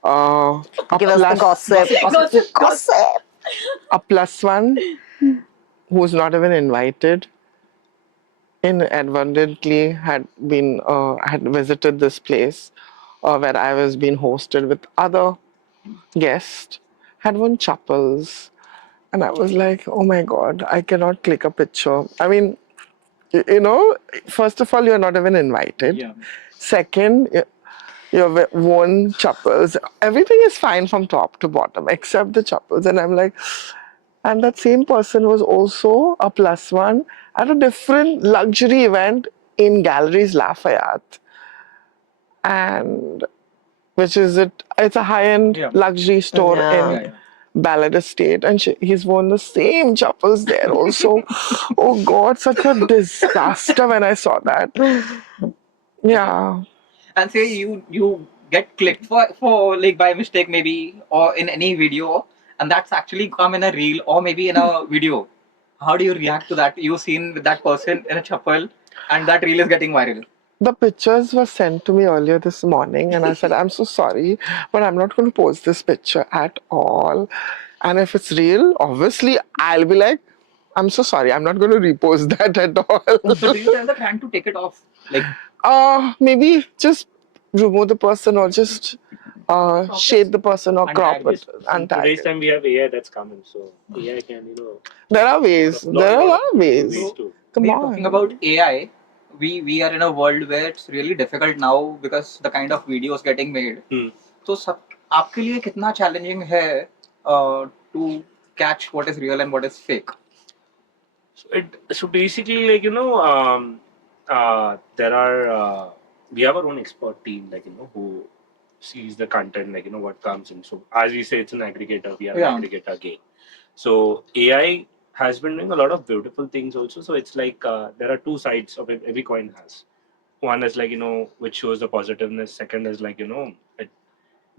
A Give us the gossip. Gossip. a plus one who's not even invited inadvertently had visited this place where I was being hosted with other guests, had won chappals, and I was like, oh my god, I cannot click a picture. I mean, you know, first of all, you're not even invited. Yeah. Second, you've worn chappals. Everything is fine from top to bottom except the chappals, and I'm like, and that same person was also a plus one at a different luxury event in Galleries Lafayette, and which is it's a high-end Yeah. luxury store Yeah. in Yeah, yeah. Ballad Estate, and he's worn the same chappals there also. Oh God, such a disaster when I saw that. Yeah. And say you get clicked for like by mistake maybe or in any video, and that's actually come in a reel or maybe in a video. How do you react to that? You seen with that person in a chappal and that reel is getting viral. The pictures were sent to me earlier this morning, and I said, I'm so sorry, but I'm not going to post this picture at all. And if it's real, obviously, I'll be like, I'm so sorry, I'm not going to repost that at all. So do you tell the brand to take it off? Like Maybe just remove the person or just shade the person or crop Untag it. In Untag today's it. time, we have AI that's coming, so AI can, There are ways. There are a lot of ways. to. Come we're on. talking about AI. We are in a world where it's really difficult now because the kind of videos getting made. तो सब आपके लिए कितना challenging है to catch what is real and what is fake? So basically, like there are we have our own expert team, like who sees the content, like what comes in. So as we say, it's an aggregator. We are Yeah. an aggregator again. So AI has been doing a lot of beautiful things also. So it's like there are two sides of it. Every coin has. One is like which shows the positiveness. Second is like it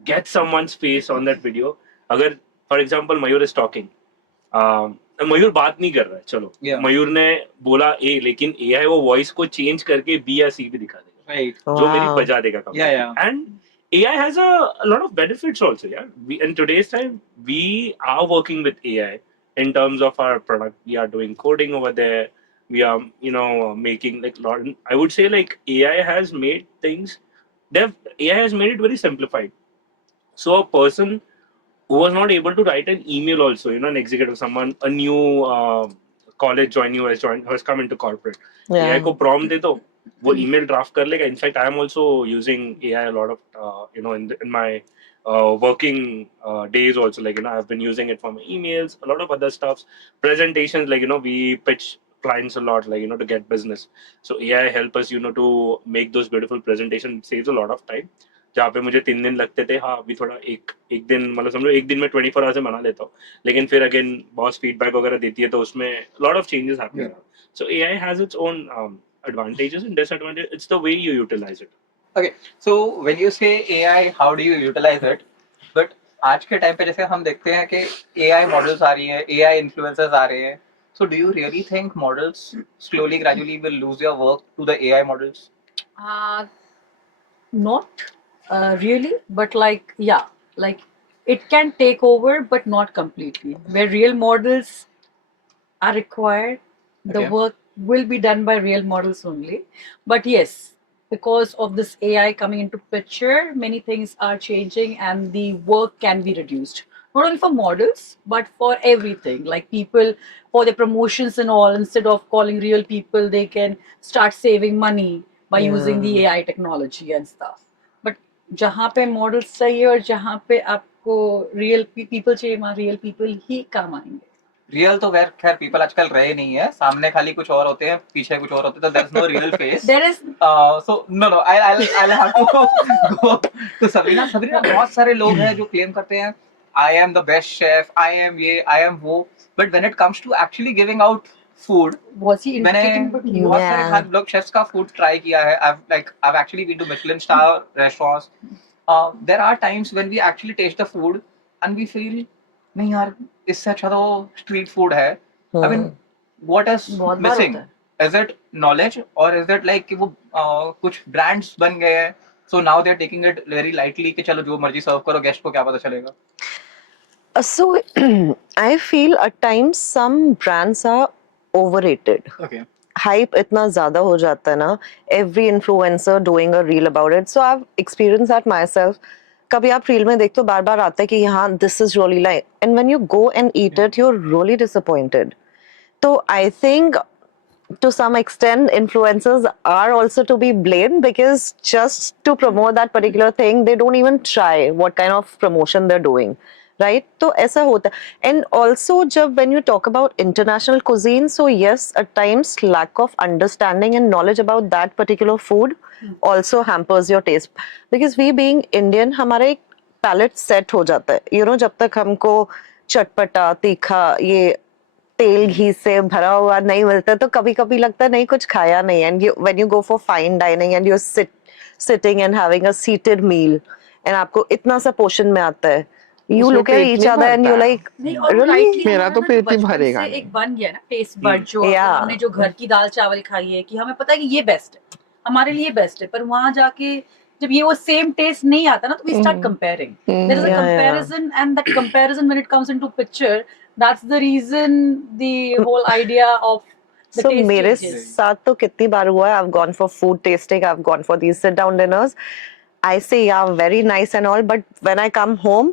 gets someone's face on that video. अगर for example Mayur is talking. मयूर बात नहीं कर रहा है, चलो Yeah. मयूर ने बोला ए, लेकिन एआई वो वॉइस को चेंज करके बी या सी भी दिखा देगा, Right. जो मेरी Wow. बजा देगा कम. Yeah, yeah. And AI has a lot of benefits also. Yeah, in today's time we are working with AI in terms of our product. We are doing coding over there. We are making like lot. I would say like AI has made things. AI has made it very simplified. So a person who was not able to write an email also, an executive, someone, a new college joinee who has come into corporate. Yeah. AI को prompt दे दो, वो email draft कर लेगा. In fact, I am also using AI a lot of, in my working days also. Like, I've been using it for my emails, a lot of other stuffs, presentations. Like, we pitch clients a lot, like, to get business. So AI help us, to make those beautiful presentations. It saves a lot of time. जहाँ पे मुझे 3 दिन लगते थे, हाँ अभी थोड़ा एक दिन, मतलब समझो एक दिन में 24 आवर्स में बना लेता हूँ, लेकिन फिर अगेन बॉस फीडबैक वगैरह देती है तो उसमें lot of changes happen. So AI has its own advantages and disadvantages. It's the way you utilize it. Okay, so when you say AI, how do you utilize it? But आज के time पे जैसे हम देखते हैं कि AI models आ रही हैं, AI influencers आ रहे हैं. So do you really think models slowly, gradually will lose their work to the AI models? Not really, but like, yeah, like it can take over, but not completely. Where real models are required, the Okay. work will be done by real models only. But yes, because of this AI coming into picture, many things are changing and the work can be reduced. Not only for models, but for everything. Like people, for their promotions and all, instead of calling real people, they can start saving money by using the AI technology and stuff. But जहाँ पे models चाहिए और जहाँ पे आपको real people चाहिए, वहाँ real people ही काम आएंगे. रियल तो खैर पीपल आजकल रहे नहीं है, सामने खाली कुछ और होते हैं, पीछे कुछ और होते हैं, तो there is no real face. There is so no I have to go तो सबरीना बहुत सारे लोग हैं जो क्लेम करते हैं I am the best chef, I am ये, आई एम वो, but when it comes to actually giving out food, was he मैंने indicating but you? बहुत सारे Yeah. खान लोग शेफ्स का फूड ट्राई किया है. I've actually been to Michelin star restaurants. There are times when we actually taste the food and we feel नहीं यार इससे अच्छा तो स्ट्रीट फूड है. I mean, what is बहुत बार missing? होता है. is it knowledge or is it like कि वो कुछ brands बन गए हैं, so now they're taking it very lightly कि चलो जो मर्जी सर्व करो, गेस्ट को क्या पता चलेगा? So I feel at times some brands are overrated. Okay. Hype इतना ज़्यादा हो जाता है ना, every influencer doing a reel about it. So I've experienced that myself. कभी आप रील में देखते हो बार बार आता है कि यहाँ this is really like, and when you go and eat it, you're really disappointed. So I think to some extent influencers are also to be blamed, because just to promote that particular thing they don't even try what kind of promotion they're doing, right? तो ऐसा होता है. And also जब when you talk about international cuisine, so yes, at times lack of understanding and knowledge about that particular food also hampers your taste, because we being Indian हमारा एक palate set हो जाता है, you know, जब तक हमको चटपटा तीखा ये तेल घी से भरा हुआ नहीं मिलता तो कभी कभी लगता है नहीं कुछ खाया नहीं. And when you go for fine dining and you sitting and having a seated meal and आपको इतना सा पोर्शन में आता है, यू उसमें लुक एट पेट ईच नहीं अदर एंड यू भरता. लाइक नहीं, और Really? rightly मेरा हमारा तो ना पेट ही बचपन भरेगा से नहीं. एक बन गया ना टेस्ट बड, जो Yeah. हमने जो घर की दाल चावल खाई है कि हमें पता है कि ये बेस्ट है, हमारे लिए बेस्ट है, पर वहां जाके जब ये वो सेम टेस्ट नहीं आता ना तो we start comparing. There is a Yeah, yeah. Comparison, and that comparison when it comes into picture, that's the reason the whole idea of the So taste मेरे चेंजेस. साथ तो कितनी बार हुआ है, I've gone for food tasting, I've gone for these sit down dinners. I say yeah, very nice and all, but when I come home,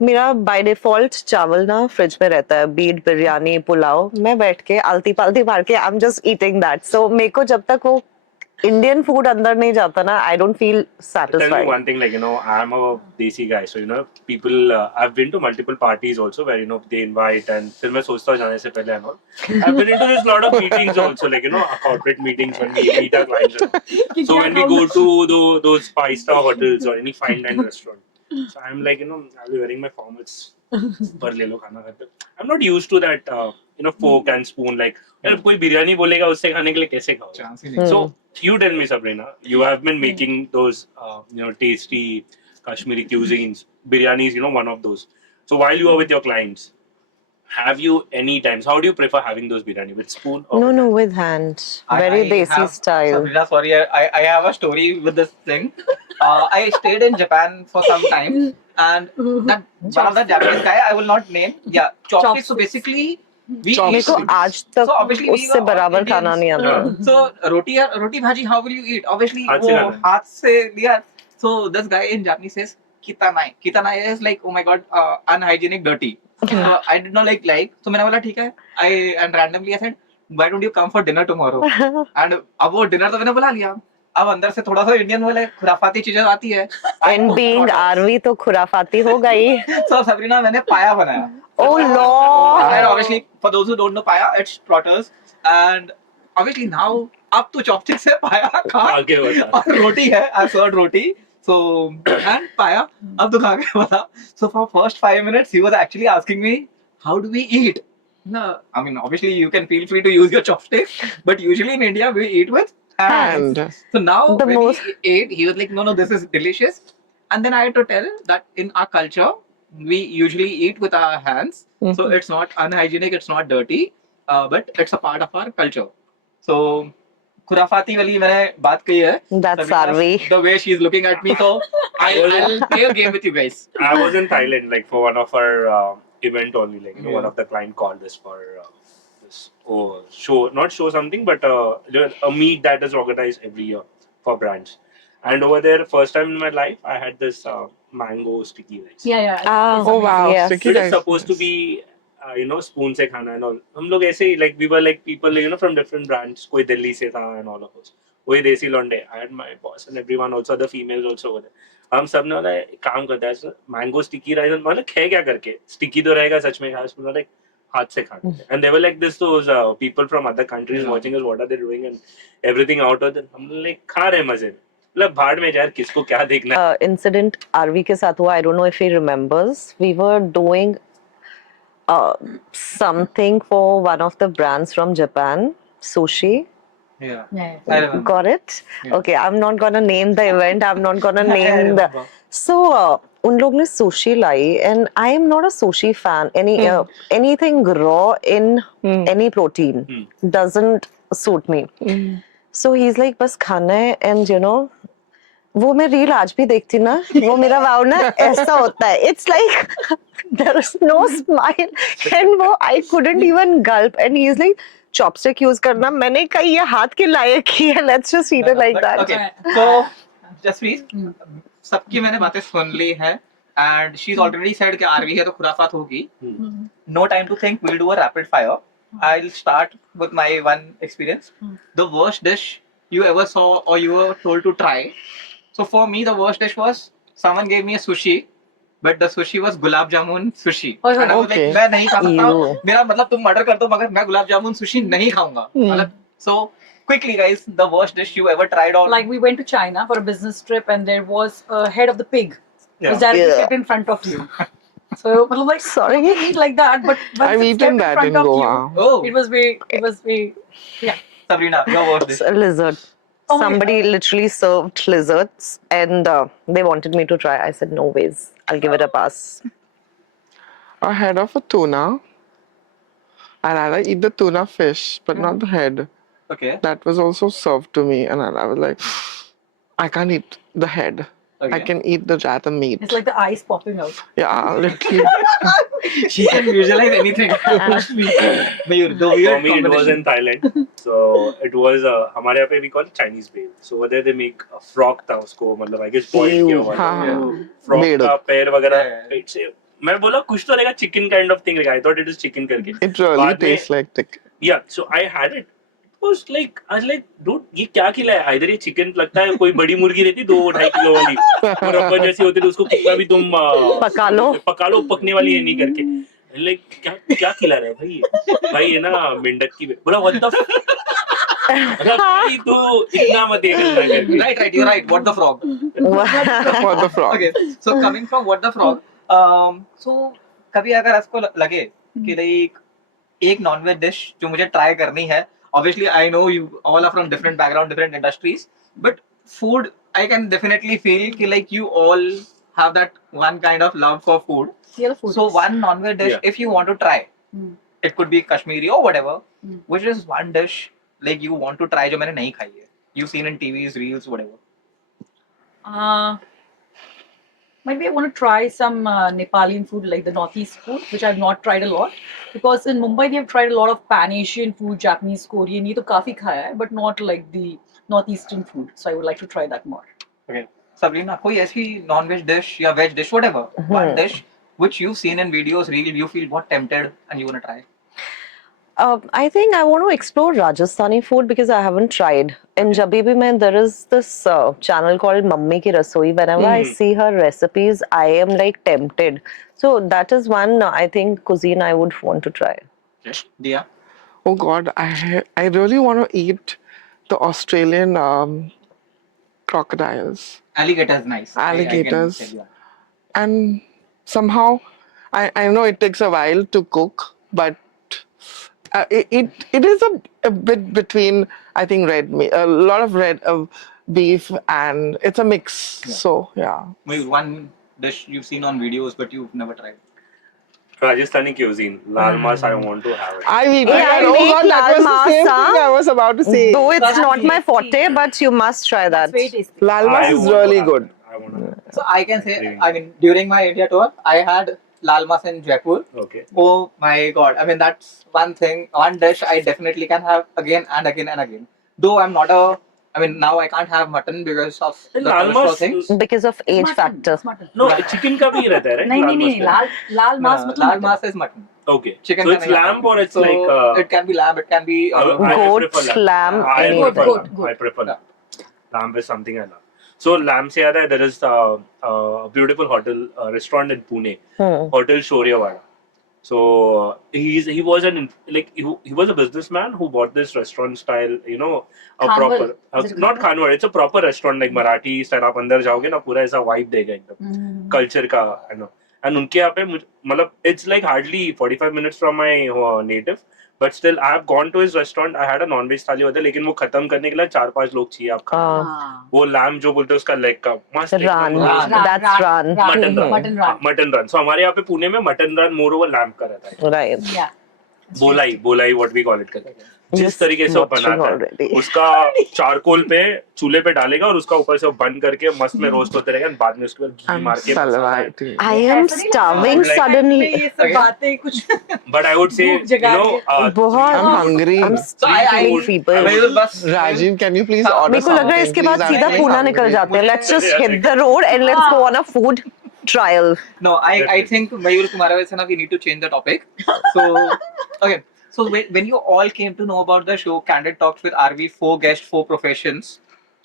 मेरा by default चावल ना fridge में रहता है, बीट बिरयानी पुलाव, मैं बैठ के आलती पालती मार के I am just eating that. So मेरे को जब तक वो इंडियन फूड अंदर नहीं जाता ना, I don't feel Tell me satisfied. one thing, like, you know, I'm a desi guy, so, you know, people, I've been to multiple parties also where, you know, they invite, and फिर मैं सोचता हूँ जाने से पहले and all. I've been into this lot of meetings also, like, you know, corporate meetings when we meet our clients and all. So when we go to those 5-star hotels or any fine dine restaurant, so I'm like, you know, I'll be wearing my formals, पर ले लो खाना खाते. I'm not used to that, you know, fork and spoon, like, यार कोई बिरयानी बोलेगा उससे खाने के लिए कैसे खाओ? Chance ही नहीं. So you tell me, Sabrina, you have been making those, you know, tasty Kashmiri cuisines. Biryani is, you know, one of those. So while you are with your clients, have you any times? How do you prefer having those biryani, with spoon or? No, with hand, very I desi have- style. Sabrina, sorry, I have a story with this thing. I stayed in Japan for some time, and that one of the Japanese guy, I will not name. Yeah, chopsticks. So basically, we Chopsticks. मेरे को eat. आज So तक obviously we उससे were all बराबर Indians. खाना नहीं आता. Yeah. So roti bhaji, how will you eat? Obviously, हाथ से वो खाना है. हाथ से लिया. So this guy in Japanese says kitanai. Kitanai is like, oh my god, unhygienic, dirty. So I did not like. So मैंने बोला ठीक है. And randomly I said, why don't you come for dinner tomorrow? And अब वो dinner तो मैंने बुला लिया. अब अंदर से थोड़ा सा इंडियन वाले खुराफाती चीजें आती है. एंड बीइंग आरवी तो खुराफाती हो गई. So Sabrina, मैंने पाया बनाया. Oh And lord. obviously, for those who don't know paya, it's trotters. And obviously now, अब तो chopsticks से पाया खा. आगे बता. और रोटी है, I served roti. So, and पाया, अब तो खा के बता. So for first 5 minutes, he was actually asking me, how do we eat? No, I mean, obviously you can feel free to use your chopsticks, but usually in India we eat with hands. And So now The when most- he ate, he was like, no, this is delicious. And then I had to tell that in our culture, we usually eat with our hands. So it's not unhygienic, it's not dirty, but it's a part of our culture. So खुराफाती वाली मैंने बात कही है. That's Sabrina, Arvi. The way she's looking at me, so I'll play a game with you guys. I was in Thailand, like, for one of our event only, like, you know, one Yeah. of the client called us for this show, not show something, but a meet that is organized every year for brands. And over there, first time in my life, I had this mango sticky rice. Yeah. Ah, It's oh amazing. wow, Yes. sticky It is rice. supposed to be, you know, spoon se khana and all. हम लोग ऐसे ही, like, we were like people, you know, from different brands. कोई दिल्ली से था and all of us. वही देसी लौंडे. I had my boss and everyone also, the females also were there. हम सब ने बोला काम करता है सर, मैंगो स्टिकी राइस. मतलब खे क्या करके, स्टिकी तो रहेगा सच में. खास like हाथ से खाने. And they were like this, those people from other countries Yeah. watching us, what are they doing and everything out of them. हम like खा रहे मजे में. मतलब भाड़ में यार किसको क्या देखना है. Incident आरवी के साथ हुआ. I don't know if he remembers. We were doing something for one of the brands from Japan, sushi. Yeah. Yeah. I remember. Got it? Yeah. Okay, I'm not gonna name the event. I'm not gonna I name the. remember. So उन लोग ने sushi lie, and I am not a sushi fan. Anything raw in any protein doesn't suit me. So he's like, बस खाना है, and you know, वो मैं reel आज भी देखती ना, वो मेरा वाव ना ऐसा होता है. It's like there is no smile, and वो I couldn't even gulp, and he's like, chopstick use करना. मैंने कहा ये हाथ के लायक ही है. Let's just eat it like But, that. Okay, so just please, सबकी मैंने बातें सुन ली है, and she's already said कि आरवी है तो खुराफात होगी. No time to think. We'll do a rapid fire. I'll start with my one experience. The worst dish you ever saw or you were told to try. So for me, the worst dish was someone gave me a sushi, but the sushi was gulab jamun sushi. Oh, And I was okay. like, मैं नहीं खा सकता. Ew. मेरा मतलब तुम murder कर दो मगर मैं गुलाब जामुन sushi नहीं खाऊंगा. मतलब so quickly guys, the worst dish you ever tried or Like we went to China for a business trip, and there was a head of the pig. It was Yeah. directly Yeah. kept in front of you. So मतलब like Sorry. you can eat like that, but once I've it's eaten kept that in front in of Goa. you, oh it was very, yeah. Sabrina, your worst dish. It's a lizard. Oh my Somebody literally served lizards, and they wanted me to try. I said, no ways. I'll give it a pass. A head of a tuna. And I like eat the tuna fish, but not the head. Okay. That was also served to me, and I was like, I can't eat the head. I Okay. can eat the rat and meat. It's like the eyes popping out. Yeah, literally. She can visualize anything. Trust me. Mayur, the For weird me, it was combination. in Thailand. So it was हमारे यहाँ पे we call it Chinese bale. So over there they make a frog था उसको मतलब I guess boiled Ew. किया हुआ था. हाँ. Frog Made का up. पैर वगैरह. Yeah. It's मैं बोला कुछ तो रहेगा chicken kind of thing रहेगा. I thought it is chicken करके. It really बाद में- tastes like tick. Yeah, so I had it. It was like I was like, dude, ये क्या खिलाया? Either ये chicken लगता है कोई बड़ी मुर्गी रहती 2-2.5 किलो वाली, मुरब्बा जैसी होती है, तो उसको कितना भी तुम पका लो। पकने वाली है नहीं करके. Like क्या खिला रहा है भाई ये? भाई ये ना मेंढक की बोला what the मतलब भाई तू इतना मत ये करना करके. Right, you're right. What the frog? For the frog. Okay, so coming from what the frog, so कभी अगर आपको लगे कि लाइक एक नॉनवेज डिश जो मुझे ट्राई करनी है, obviously I know you all are from different background, different industries, but food I can definitely feel कि like you all have that one kind of love for food. Real food. So one non-veg dish, Yeah. if you want to try, Hmm. it could be Kashmiri or whatever, Hmm. which is one dish like you want to try जो मैंने नहीं खाई है. You've seen in TVs, reels, whatever. Maybe I want to try some Nepali food, like the Northeast food, which I've not tried a lot. Because in Mumbai, we have tried a lot of Pan Asian food, Japanese, Korean. ये तो काफी खाया है, but not like the Northeastern food. So I would like to try that more. Okay. Sabrina, कोई ऐसी non-veg dish या veg dish, whatever, one dish which you've seen in videos, reel, you feel what tempted and you want to try. I think I want to explore Rajasthani food because I haven't tried. In Jabibi mein, there is this channel called Mummy Ki Rasoi. Whenever I see her recipes, I am like tempted. So that is one I think cuisine I would want to try. Okay. Dia? Oh God, I really want to eat the Australian crocodiles. Alligator is nice. Alligators. I can tell you. And somehow I know it takes a while to cook, but it is a bit between, I think, red meat, a lot of red beef, and it's a mix. Yeah. So yeah. Maybe one dish you've seen on videos but you've never tried. Rajasthani cuisine, lal mas, I want to have it. I've eaten Yeah, that. I Oh make God, that was lal the same mas, thing I was about to say. Though it's That's not my tasty. forte, but you must try that. It's very tasty. Lal mas I is want to really have good. it. I want to have it. So I can say, Really? I mean, during my India tour, I had lal mas in Jaipur. Okay. Oh my God. I mean, that's one thing, one dish I definitely can have again and again and again. Though I'm not a, I mean, now I can't have mutton because of the Lal cholesterol mas things. Because of age Mutton, factor. it's mutton. No, chicken का भी रहता है, right? नहीं Lal नहीं mas नहीं में. लाल No, मांस no, मतलब lal mutton. mas is mutton. Okay. Chicken So का it's नहीं lamb आता. or it's So like it can be lamb, it can be I Goat, prefer lamb, I anything. prefer lamb. Goat. I prefer lamb. Yeah. Lamb is something I love. So lamb से याद है, there is a beautiful hotel restaurant in Pune, Hotel Shoryawada. So he was he was a businessman who bought this restaurant style, you know, a Khanwal. proper Is it not Khanwal? Khanwal, it's a proper restaurant like Marathi style. आप अंदर जाओगे ना पूरा ऐसा vibe देगा एकदम Mm. culture का, you know. And उनके यहाँ पे मतलब it's like hardly 45 minutes from my native, but still I have gone to his restaurant. I had a non-veg थाली होता है, लेकिन वो खत्म करने के लिए 4-5 लोग चाहिए आप खाना. हाँ. वो लैम जो बोलते हैं उसका लेग का मस्त Ran. एकदम Ran. That's ran. Mutton run Mutton run. Mutton run. So हमारे यहाँ पे पुणे में मटन रन मोर ओवर लैम्प का रहता है. Yeah. Right. बोलाई what we call it करके. जिस Just तरीके से वो watching बनाता already. है उसका चारकोल पे चूल्हे पे डालेगा और उसका ऊपर से वो बंद करके मस्त में रोस्ट होते रहेगा, बाद में उसके बाद घी I'm मार के मसाला है। salivating. I am ऐसा नहीं लगता starving like- suddenly. ये सब Okay. बातें कुछ But I would say, भूख जगा रही है। बहुत I'm hungry. I'm So I starving people. Mayur, बस Rajiv, can you please हाँ, order मेरे को लग रहा है something, इसके बाद please? I'm सीधा very पूना निकल hungry. जाते हैं. Let's just Yeah, hit the road and let's go on a food trial. No, I think Mayur तुम्हारे वजह से ना we need to change the topic. So okay. So when you all came to know about the show Candid Talks with RV, 4 guests, 4 professions.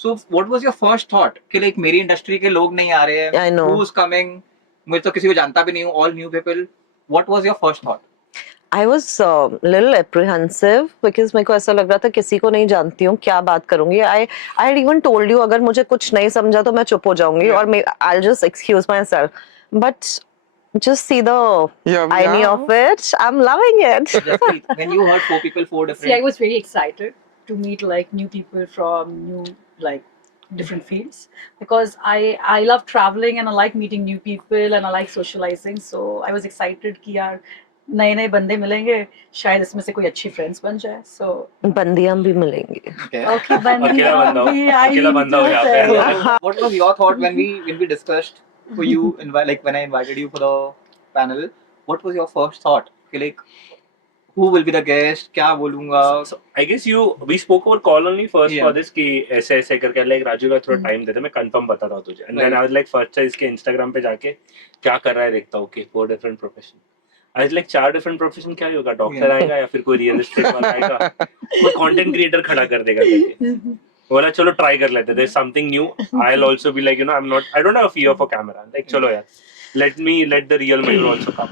So what was your first thought? कि like मेरी industry के लोग नहीं आ रहे हैं. I know. Who's coming? मुझे तो किसी को जानता भी नहीं हूँ. All new people. What was your first thought? I was little apprehensive because मेरे को ऐसा लग रहा था किसी को नहीं जानती हूँ, क्या बात करूंगी. I had even told you अगर मुझे कुछ नहीं समझा तो मैं चुप हो जाऊंगी और I'll just excuse myself. But just see the Yeah, irony yeah. of it. I'm loving it. Jaspreet, when you heard 4 people, 4 different. See, I was very excited to meet like new people from new like different fields because I love traveling and I like meeting new people and I like socializing. So I was excited कि यार नए नए बंदे मिलेंगे, शायद इसमें से कोई अच्छी फ्रेंड्स बन जाए. So बंदियां भी मिलेंगी. Okay. okay, अकेला बंदा हो, बंदियां भी अकेला बंदा हो यहाँ पे. So, what was your thought when we discussed for you like when I invited you for the panel? What was your first thought? कि like who will be the guest? क्या बोलूँगा? So, I guess we spoke over call only first Yeah. for this कि ऐसे ऐसे करके like Raju का थोड़ा time देते, मैं कंफर्म बताता हूँ तुझे. And then Right. I was like first इसके Instagram पे जाके क्या कर रहा है देखता हूँ कि 4 different profession. I was like 4 different profession क्या ही होगा, डॉक्टर Yeah. आएगा या फिर कोई रियल एस्टेट वाला आएगा, कोई कंटेंट क्रिएटर खड़ा कर देगा करके. बोला चलो ट्राई कर लेते, there's something new. I'll also be like I don't have a fear for camera. Like चलो यार, let the real Mayur also come.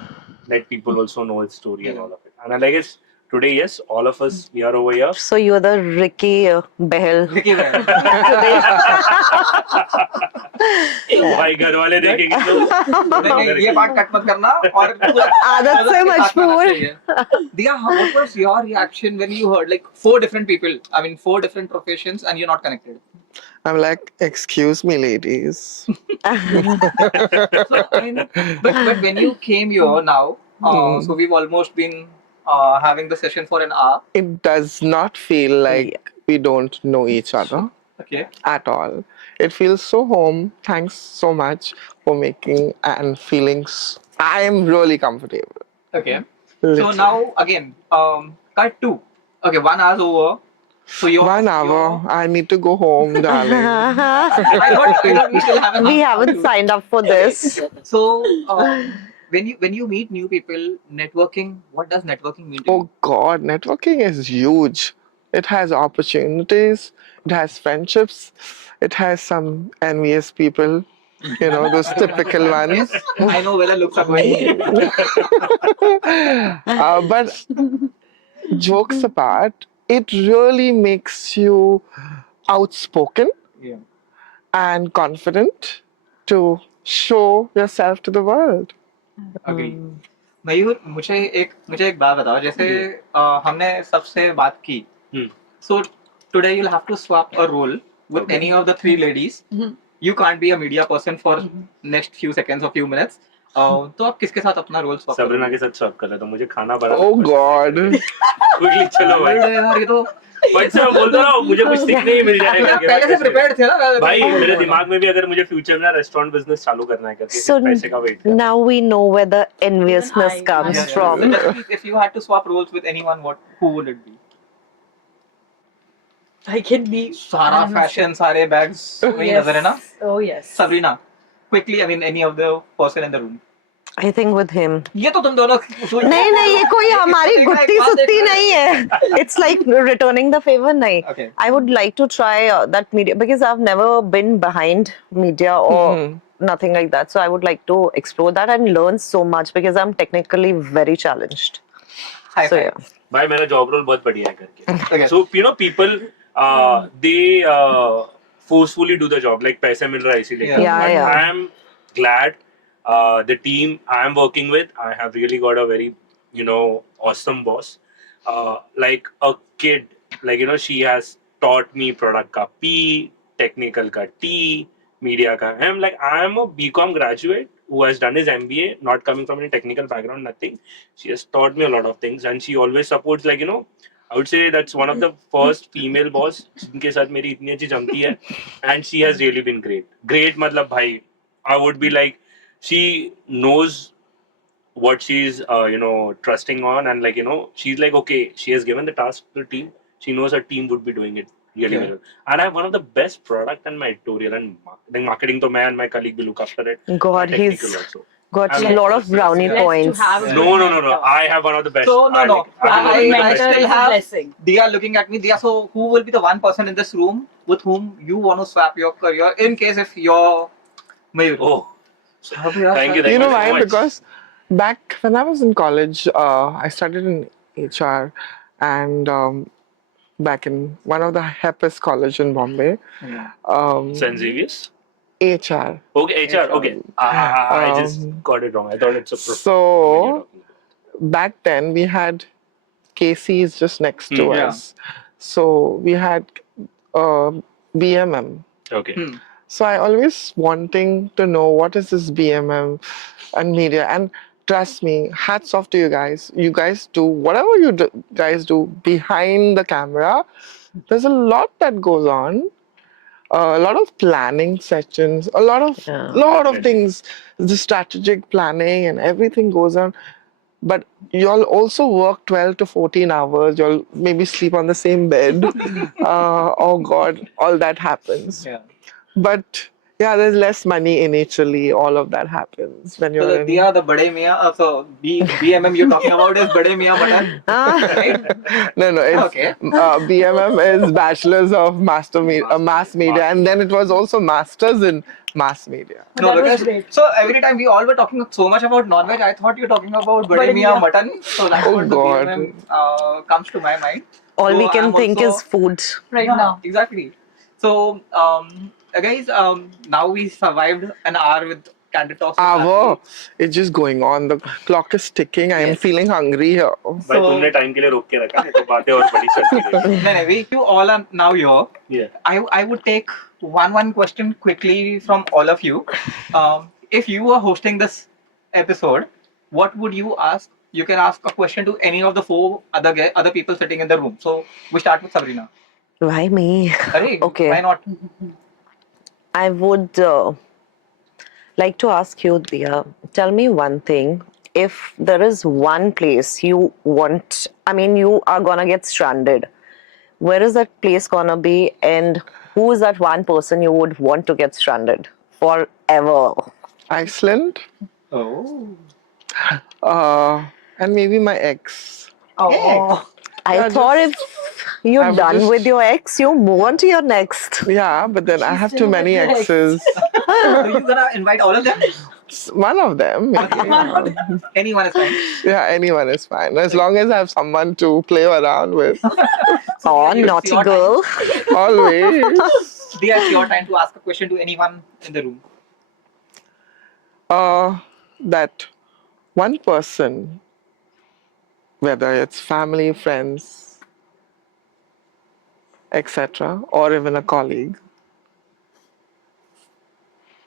Let people also know its story and all of it. And I guess today, yes, all of us we are over here. So you're the Ricky Behel. Vicky Behel. भाई घर वाले देखेंगे तो नहीं, ये बात cut मत करना और आदत से मजबूर. Diya, what was your reaction when you heard like 4 different people? I mean 4 different professions and you're not connected. I'm like, excuse me, ladies. So, I mean, but when you came here now, so we've almost been having the session for an hour. It does not feel like we don't know each other Okay. at all. It feels so home. Thanks so much for making and feelings. I am really comfortable. Okay. So Literally. now again, cut 2. Okay, 1 hour's over. So you're 1 hour. I need to go home, darling. I thought we still have an We hour haven't to- signed up for this. So when you meet new people, networking. What does networking mean to you? Oh God, networking is huge. It has opportunities. It has friendships. It has some envious people. You know, those typical ones. I know where the looks are going. But jokes apart, it really makes you outspoken Yeah. and confident to show yourself to the world. Agree. मयूर, मुझे एक बात बताओ. जैसे हमने सबसे बात की. So today you'll have to swap a role with Okay. any of the 3 ladies. You can't be a media person for next few seconds or few minutes. तो आप किसके साथ अपना रोल स्वैप सबरीना के साथ स्वैप कर लेता हूँ, मुझे खाना बना. Oh God. Quickly चलो भाई. यार ये तो बट से मैं बोल तो रहा हूँ मुझे कुछ सीखने ही मिल जाएगा. पहले से प्रिपेयर्ड थे ना. भाई मेरे दिमाग में भी अगर मुझे फ्यूचर में रेस्टोरेंट बिजनेस चालू करना है करके So पैसे का wait. now we know where the enviousness I- comes Yeah, from. So Jaspreet, if you had to swap roles with anyone, who would it be? I can be सारा fashion, सारे bags वही नजर है ना. Oh yes. Sabrina, quickly, I mean any of the person in the room. I think with him. ये तो तुम दोनों नहीं नहीं ये कोई हमारी गुत्ती सुत्ती नहीं है. It's like returning the favor नहीं. Okay. I would like to try that media because I've never been behind media or nothing like that. So I would like to explore that and learn so much because I'm technically very challenged. High So five. yeah. भाई मेरा job role बहुत बढ़िया है करके. Okay. So you know people they forcefully do the job like पैसे मिल रहा है इसीलिए. Yeah. Yeah, But yeah. I am glad the team I am working with, I have really got a very awesome boss. Like a kid, like she has taught me product ka P, technical ka T, media ka. I'm like I am a BCom graduate who has done his MBA, not coming from any technical background, nothing. She has taught me a lot of things, and she always supports I would say that's one of the first female boss जिनके साथ मेरी इतनी अच्छी जमती है, and she has really been great. Great मतलब भाई, I would be like, she knows what she's trusting on, and like she's like, okay, she has given the task to the team. She knows her team would be doing it really Yeah. well, and I have one of the best product and my editorial and marketing to man and my colleague will look after it. God, My technical he's also. got I'm a lot of brownie Blessed to points. have a Yeah. good No. mentor. I have one of the best. So, no. I To have a I good still mentor is a have- blessing. Dia looking at me. Dia, so who will be the one person in this room with whom you want to swap your career in case if you're Mayur? Oh, thank you. You Thank know you so why? much. Because back when I was in college, I studied in HR, and back in one of the hippest college in Bombay, Yeah. St. Xavier's? HR. Okay, HR. Okay. I just got it wrong. I thought it's a So you're talking about. back then we had Casey's just next to Yeah. us. So we had BMM. Okay. So I always wanting to know what is this BMM and media. And trust me, hats off to you guys. You guys do whatever you guys do behind the camera. There's a lot that goes on. A lot of planning sessions, a lot of Definitely. things, the strategic planning and everything goes on. But you'll also work 12 to 14 hours. You'll maybe sleep on the same bed. Oh God, all that happens. Yeah. But yeah, there's less money initially. All of that happens when So you're the in. Dia, the Bade Mian, so BMM you're talking about is Bade Mian Mutton, right? No, it's Okay. BMM is Bachelors of Mass Media, and then it was also Masters in Mass Media. No, That was because great. so every time we all were talking so much about non-veg, I thought you were talking about Bade Bade Mian Mian. Mutton. So that's Oh, what the God. BMM comes to my mind. All So we can I'm think also- is food. Right Yeah, now. exactly. So, guys, now we survived an hour with Candid Talks. with Hour, Ashley. it's just going on. The clock is ticking. I am Yes. feeling hungry here. भाई तुमने time के लिए रोक के रखा, नहीं तो बातें और बड़ी चलती रहेगी. No, no, you all are now here. Yeah. I would take one question quickly from all of you. If you were hosting this episode, what would you ask? You can ask a question to any of the four other people sitting in the room. So we start with Sabrina. Why me? Arey, Okay. Why not? I would like to ask you, Dia, tell me one thing. If there is one place you want, I mean, you are gonna get stranded, where is that place gonna be, and who is that one person you would want to get stranded forever? Iceland, Oh. and maybe my ex. Oh. I Yeah, thought just- if you're I would done just- with your ex, you move on to your next. Yeah, but then I She's have still too many with your ex. exes. So you gonna invite all of them? One of them. Maybe. Anyone is fine. Yeah, anyone is fine. As long as I have someone to play around with. Oh, It's naughty your girl. Always. Dia, it's your time to ask a question to anyone in the room. That one person, whether it's family, friends, etc., or even a colleague,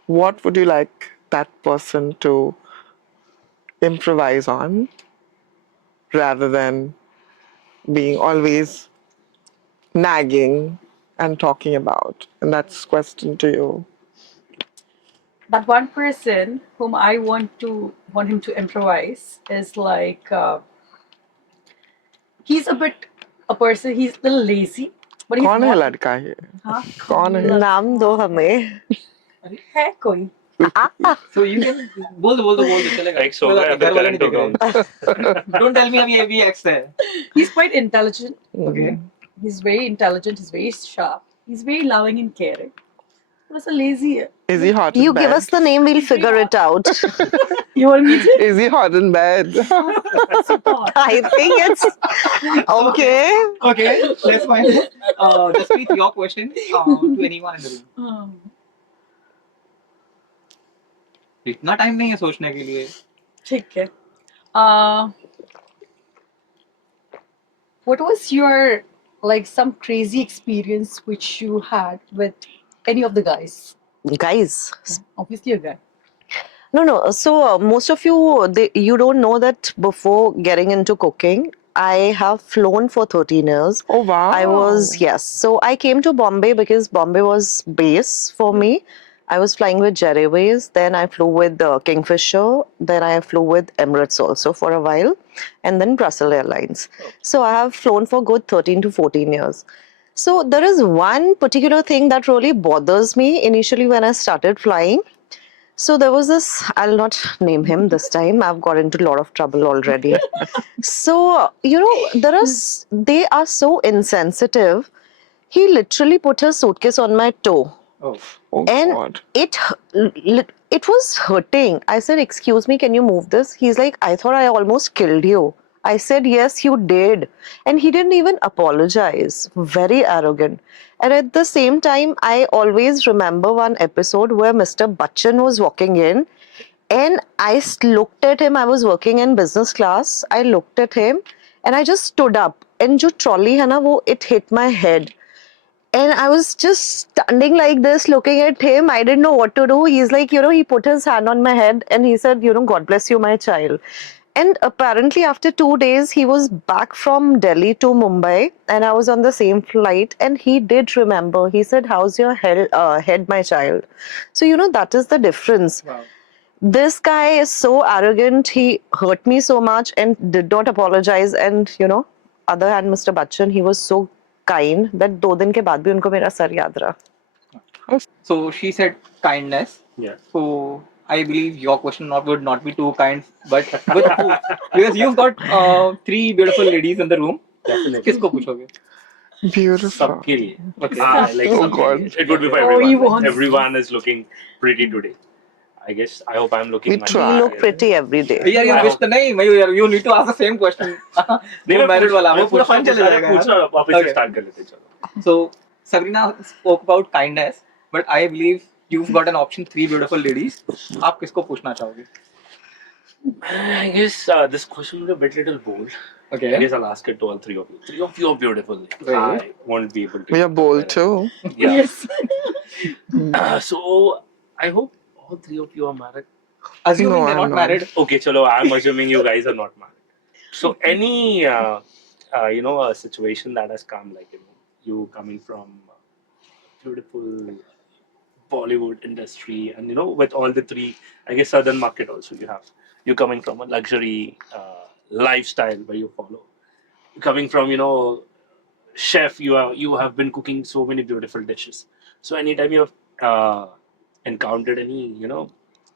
what would you like that person to improvise on rather than being always nagging and talking about? And that's question to you. That one person whom I want him to improvise is like he's a person. He's a little lazy, but he's कौन है not. लड़का ये? हाँ? कौन है? नाम दो हमें. है कोई. So you can बोल दो चलेगा. Ex हो गया, घर वाले current नहीं हो देख रहे. Don't tell me अभी ये भी ex है. He's quite intelligent. Okay. He's very intelligent. He's very sharp. He's very loving and caring. But also lazy. Is he hot in You bed? give us the name, we'll figure it out. You want me to? Is he hot in bed? I think it's okay. Okay, let's find it. Just read your question to anyone in the room. इतना time नहीं है सोचने के लिए. ठीक है. What was your some crazy experience which you had with any of the guys? Guys, Obviously a guy. no. So most of you, you don't know that before getting into cooking, I have flown for 13 years. Oh wow. I was, yes. So I came to Bombay because Bombay was base for me. I was flying with Jet Airways, then I flew with Kingfisher, then I flew with Emirates also for a while, and then Brussels Airlines. So I have flown for good 13 to 14 years. So there is one particular thing that really bothers me initially when I started flying. So there was this, I'll not name him this time. I've got into a lot of trouble already. So, they are so insensitive. He literally put his suitcase on my toe. Oh. Oh And God. it was hurting. I said, "Excuse me, can you move this?" He's like, "I thought I almost killed you." I said, "Yes, you did." And he didn't even apologize. Very arrogant. And at the same time, I always remember one episode where Mr. Bachchan was walking in, and looked at him. I was working in business class. I looked at him and I just stood up. And jo trolley hai na, it hit my head. And I was just standing like this, looking at him. I didn't know what to do. He's like, he put his hand on my head and he said, "God bless you, my child." And apparently, after 2 days, he was back from Delhi to Mumbai, and I was on the same flight. And he did remember. He said, "How's your head, my child?" So, that is the difference. Wow. This guy is so arrogant. He hurt me so much and did not apologize. And, other hand, Mr. Bachchan, he was so kind that 2 दिन के बाद भी उनको मेरा sir याद रहा. So she said kindness. Yeah. So I believe your question would not be too kind, but with food. Because you've got 3 beautiful ladies in the room. Definitely. किसको पूछोगे? Beautiful. सबके लिए. Okay. Like Oh, सबके God. लिए. It would be for Oh, he everyone. wants- Everyone is looking pretty today. I guess. I hope I'm looking. We much try. We better. look pretty every day. यार ये Wow. wish तो नहीं मैं you need to ask the same question. नहीं, वो मैं married वाला वो मैं पूरा पूछ रहा fun चले हूँ, जाएगा. पूछ रहा हूँ, वापस से Okay. start कर लेते हैं, चलो. So Sabrina spoke about kindness, but I believe you've got an option 3 beautiful ladies. आप किसको पूछना चाहोगे? I guess this question will be a bit little bold. Okay. I guess I'll ask it to all 3 of you. 3 of you are beautiful. Right. I won't be able to. We are bold too. Yeah. Yes. So I hope all 3 of you are married. Assuming No, they're I'm not not. married. Okay, chalo, I'm assuming you guys are not married. So any a situation that has come, like you coming from beautiful Bollywood industry, and with all the 3, I guess southern market also you coming from a luxury lifestyle where you follow. Coming from chef, you have been cooking so many beautiful dishes. So anytime you have encountered any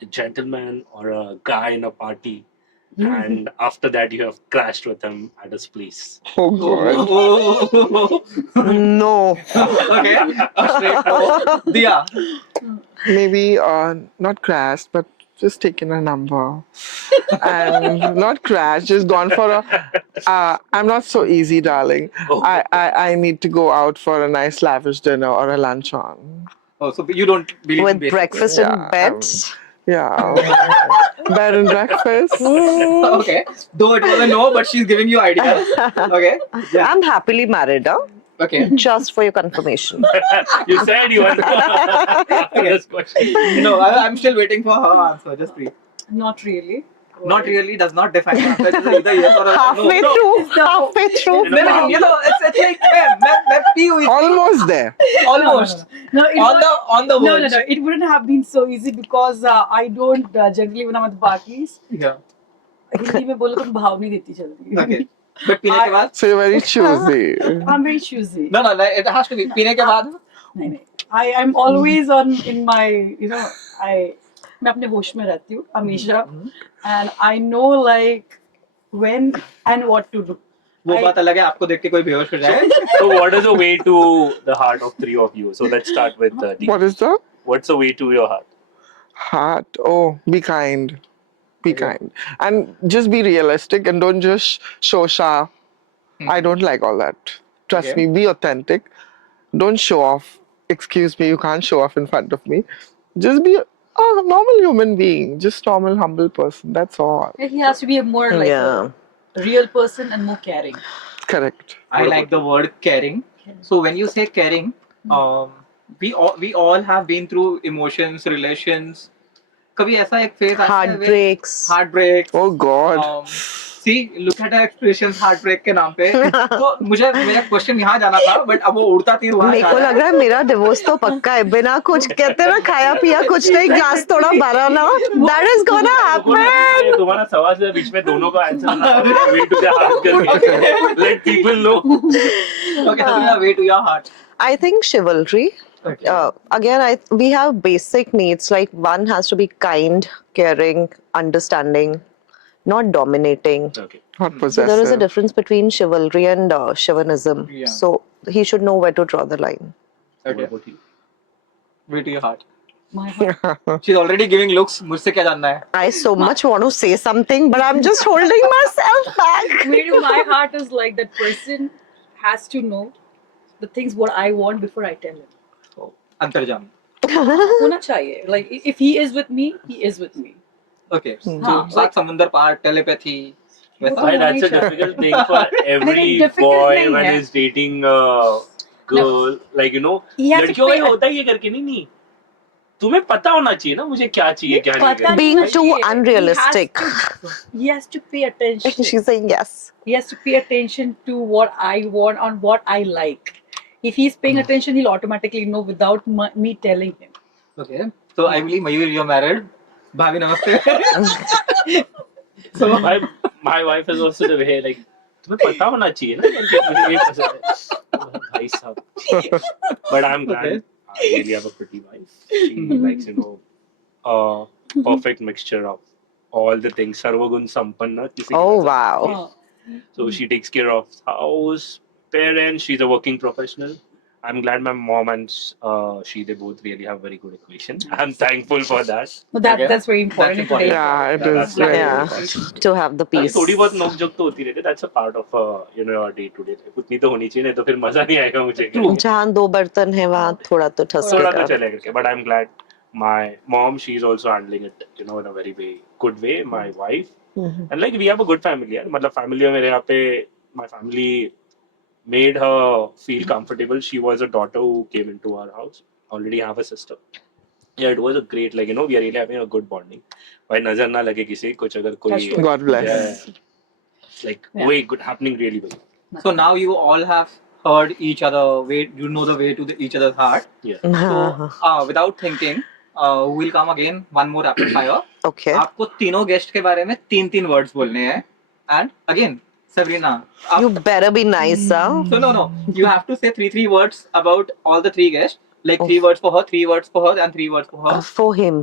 a gentleman or a guy in a party, and after that you have crashed with him at his place. Oh God. Oh. No. Okay. Straightforward. Diya. Maybe not crashed, but just taken a number. And not crashed, just gone for I'm not so easy, darling. Oh. I need to go out for a nice lavish dinner or a luncheon. Oh, so you don't believe in With basic. breakfast in Yeah, bed. Yeah. Bed and breakfast. Okay. Though it was a no, but she's giving you ideas. Okay. Yeah. I'm happily married, huh? Okay. Just for your confirmation. You said you want this question. No, I'm still waiting for her answer. Just please. Not really. Not really does not define the answer. It's either yes or a Halfway no. through. Halfway through. No, it's like मैं P हुई थी. Almost there. Almost. No, it On was- the no, verge. no. It wouldn't have been so easy because I don't generally when I'm at the parties. Yeah. Hindi में बोलो तो मैं भाव नहीं देती जल्दी. Okay. But पीने के बाद. So you're very choosy. I'm very choosy. No, it has to be पीने के बाद. नहीं नहीं. I'm always in my मैं अपने होश में रहती हूँ हमेशा, and I know like when and what to do. वो बात अलग है आपको देख के कोई बेहोश हो जाए. So what is the way to the heart of 3 of you? So let's start with Deep. What is that? What's the way to your heart? Heart. Oh, be kind. Be kind. And just be realistic and don't just show sha. I don't like all that. Trust Okay. me, be authentic. Don't show off. Excuse me, you can't show off in front of me. Just be a normal human being. Just normal, humble person. That's all. He has to be a more like Yeah. a real person and more caring. Correct. I like the word caring. So when you say caring, we all have been through emotions, relations. कभी ऐसा एक phase आता है where Heartbreaks. heartbreaks, Oh God. See, look at her expressions heartbreak के नाम पे. तो मुझे मेरा क्वेश्चन यहाँ जाना था, बट अब वो उड़ता तीर वहाँ मेरे जा को रहा लग रहा है मेरा डिवोर्स तो पक्का है, बिना कुछ कहते ना खाया पिया कुछ नहीं, ग्लास थोड़ा भरा ना, दैट इज गोना हैपन. तुम्हारा सवाल से बीच में दोनों का answer way to the heart करके let people know. Okay, Sabrina, way to your heart. I think chivalry. Okay. Again, we have basic needs, like one has to be kind, caring, understanding, not dominating. Okay. Not So possessive. there is a difference between chivalry and chauvinism. Yeah. So he should know where to draw the line. What Okay, about you? way to your heart. My heart. She's already giving looks. मुझसे क्या जानना है? I so much want to say something, but I'm just holding myself back. Way to my heart is like that person has to know the things what I want before I tell him. अंतर्जाम. होना चाहिए. Like if he is with me, he is with me. Okay. So हाँ, सात समंदर पार, telepathy. वैसा. Why that's a difficult thing for every difficult boy नहीं when है. he's dating a girl. Like, you know, He has to लड़कियों का pay ये होता है ये करके नहीं. तुम्हें पता होना चाहिए ना मुझे क्या चाहिए क्या नहीं पता करना. Being नहीं too चाहिए. unrealistic. He has to pay attention. She's saying yes. He has to pay attention to what I want and what I like. If he's paying attention, he'll automatically know without me telling him. Okay. So I believe Mayur, you're married. भाभी नमस्ते. So My wife is also the way like तुम्हें पता होना चाहिए ना कि मुझे ये पसंद है. भाई साहब. But I'm glad Okay. I really have a pretty wife. She likes, you know, a perfect mixture of all the things. Sarvagun Sampanna. किसी के Oh pass- wow. So she takes care of house, parents. She's a working professional. I'm glad my mom and they both really have very good equation. I'm thankful for that. But that, Okay. that's very important That's in today's Yeah, it Yeah, is that's very Yeah. important. To have the peace. थोड़ी बहुत नोक joke तो होती रहती है. That's a part of you know your day to day life. उतनी तो होनी चाहिए नहीं तो फिर मजा नहीं आएगा मुझे. जहाँ दो बर्तन है वहाँ थोड़ा तो थोड़ा तो ठसकेगा. चलेगा. But I'm glad my mom, she's also handling it, you know, in a very good way. My wife. Mhm. And like we have a good family. यार. मतलब family में मेरे यहाँ पे my family made her feel comfortable. She was a daughter who came into our house. Already have a sister. Yeah, it was a great, like, you know, we are really having a good bonding. भाई नजर ना लगे किसी कुछ अगर कोई That's true. God bless. Yeah. It's like Yeah. way good happening really well. So now you all have heard each other. Way you know the way to each other's heart. Yeah. So without thinking, we'll come again. One more rapid fire. Okay. आपको तीनों guest के बारे में तीन words बोलने हैं. And again, Sabrina. You better be nice, huh? So no. You have to say three words about all the three guests. Like Oh. 3 words for her, 3 words for her, and 3 words for her. For him.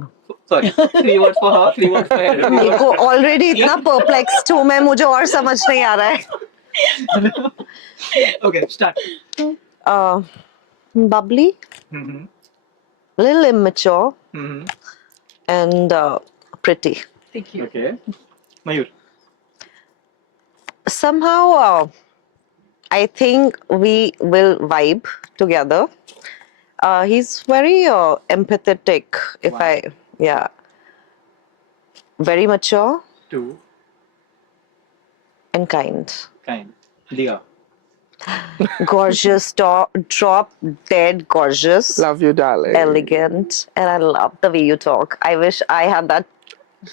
Sorry, 3 words for her, 3 words for her. and 3 मेरे words को already इतना perplexed हूँ मैं, मुझे और समझ नहीं आ रहा है. Okay, start. Bubbly, Mm-hmm. little immature, Mm-hmm. and pretty. Thank you. Okay. Mayur. Somehow, I think we will vibe together. He's very empathetic. Wow. Yeah, very mature 2. and kind. Kind. Diya. Gorgeous, drop dead gorgeous, Love you, darling. elegant, and I love the way you talk. I wish I had that,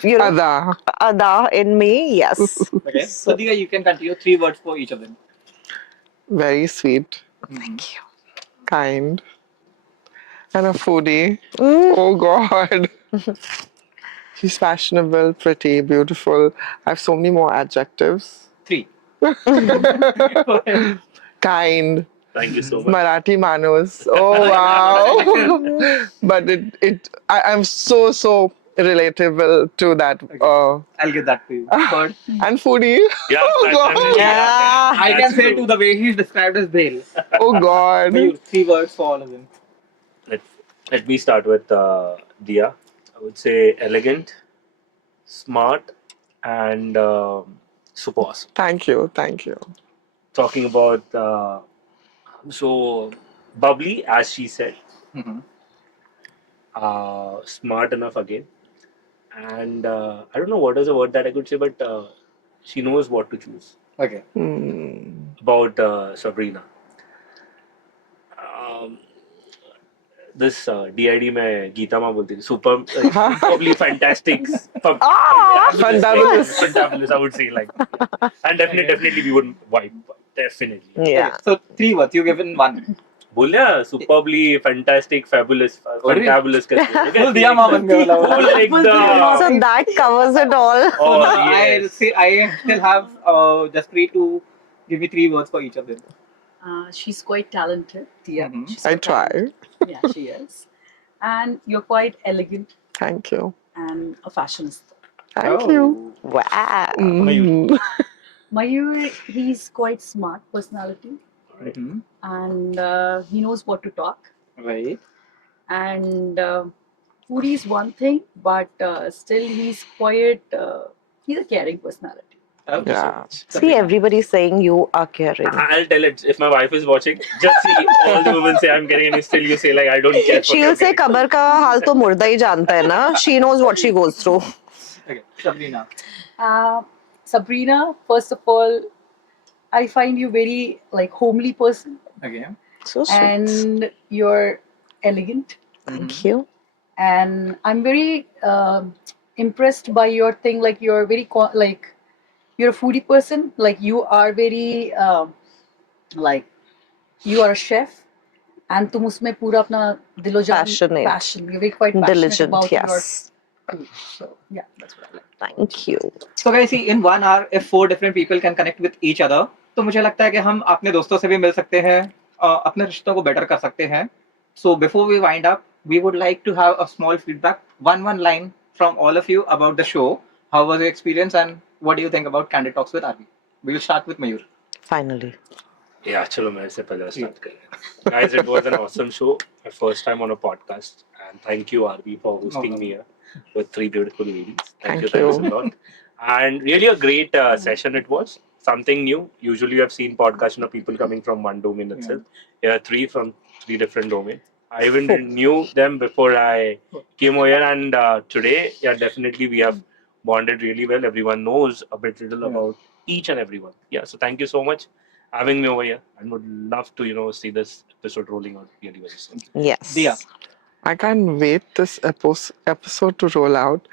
you know, Ada. ada in me. Yes. Okay. So Diya, you can continue 3 words for each of them. Very sweet. Thank you. Kind. And a foodie. Mm. Oh God. She's fashionable, pretty, beautiful. I have so many more adjectives. 3. Kind. Thank you so much. Marathi Manus. Oh wow. But I'm so relatable to that. I'll get that to you. Third. And foodie. Yeah, Oh that's God. definitely- Yeah. I That's can say true. to the way he's described as Bale. Oh God. Mayur, 3 words for all of them. Let me start with Diya. I would say elegant, smart, and super awesome. Thank you. Thank you. Talking about so bubbly, as she said, Mm-hmm. smart enough again, and I don't know what is the word that I could say, but she knows what to choose. Okay. Hmm. About Sabrina. Um, this DID में गीता माँ बोलती थी superbly fantastic, Fantabulous. fantabulous, I would say like, and definitely we would vibe, definitely. Yeah. Okay, so 3 words. You given one. बोल दिया superbly fantastic, fabulous, fantabulous करके. बोल दिया माँ बन गया वाला Full like the. So that covers it all. Oh, I yes. see. I still have Jaspreet to give me 3 words for each of them. She's quite talented. Yeah, Mhm. she's I quite try. talented. Yeah, she is. And you're quite elegant Thank you. and a fashionista. Thank Oh. you. Wow. Mm. Mayur, he's quite smart personality Mhm. and he knows what to talk. Right. And Puri is one thing, but still he's quite, he's a caring personality. Okay. Yeah. See, everybody's saying you are caring. I'll tell it if my wife is watching. Just see all the women say I'm getting, and still you say like I don't care. for She'll your say, getting. Cover का हाल तो मुर्दा ही जानता है ना. She knows what she goes through. Okay. Sabrina. Sabrina, first of all, I find you very like homely person, Okay. So sweet. and you're elegant, Thank you. and I'm very impressed by your thing. Like you're very like you're a foodie person. Like you are very like you are a chef, and तुम उसमें पूरा अपना दिलो जान Passionate. passion. You're very quite passionate Diligent, about your yes. food. So yeah, that's what I like. Thank you. So guys, see, in 1 hour, if 4 different people can connect with each other, तो मुझे लगता है कि हम अपने दोस्तों से भी मिल सकते हैं, अपने रिश्तों को बेटर कर सकते हैं. So before we wind up, we would like to have a small feedback, one line from all of you about the show. How was your experience and what do you think about Candid Talks with RV? We will start with Mayur. Finally. Yeah, chalo, main se pehle start kare. Guys, it was an awesome show. My first time on a podcast, and thank you RV for hosting me here with 3 beautiful ladies. Thank you a lot. And really a great session it was. Something new. Usually I've seen podcasts, people coming from one domain itself. Here 3 from 3 different domains. I even knew them before I came over here, and today, yeah, definitely we have bonded really well. Everyone knows a bit little about each and everyone. Yeah, so thank you so much having me over here, and would love to see this episode rolling out really very soon. Yes. Dia. I can't wait this episode to roll out.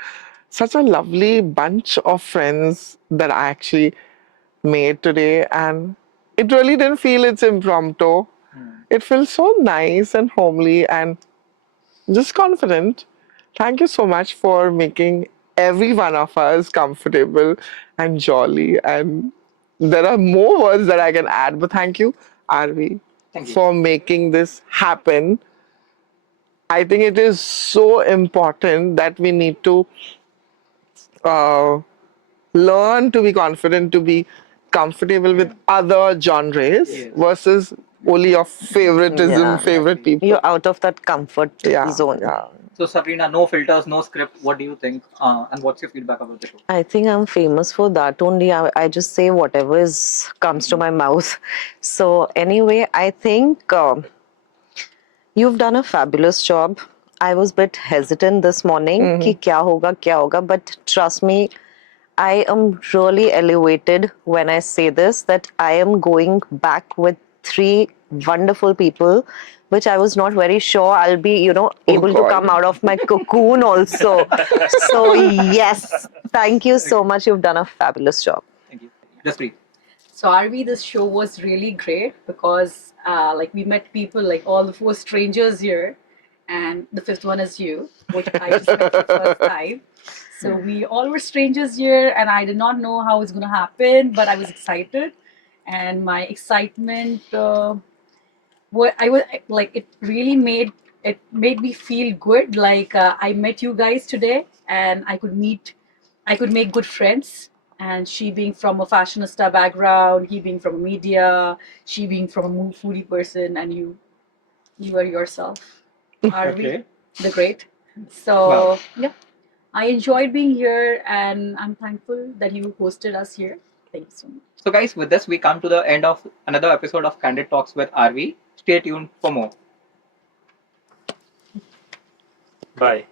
Such a lovely bunch of friends that I actually made today, and it really didn't feel it's impromptu. It feels so nice and homely and just confident. Thank you so much for making every one of us comfortable and jolly. And there are more words that I can add, but thank you, Arvi, Thank you. for making this happen. I think it is so important that we need to learn to be confident, to be comfortable with other genres versus only your favoritism, Yeah. favorite people. You're out of that comfort Yeah, zone. yeah. So Sabrina, no filters, no script. What do you think? And what's your feedback about the show? I think I'm famous for that only. I just say whatever comes to my mouth. So anyway, I think you've done a fabulous job. I was a bit hesitant this morning कि क्या होगा, but trust me, I am really elevated when I say this, that I am going back with 3 wonderful people, which I was not very sure I'll be, able to God. come out of my cocoon also. So yes, thank you so much. You've done a fabulous job. Thank you. Jaspreet. So RV, this show was really great because like we met people like all the 4 strangers here, and the 5th one is you, which I just met for the first time. So we all were strangers here, and I did not know how it's gonna happen, but I was excited, and my excitement, what I was like, it really made me feel good. Like I met you guys today, and I could make good friends. And she being from a fashionista background, he being from media, she being from a foodie person, and you are yourself, Arvi, the great. So yeah, I enjoyed being here, and I'm thankful that you hosted us here. Thank you so much. So guys, with this we come to the end of another episode of Candid Talks with RV. Stay tuned for more. Bye.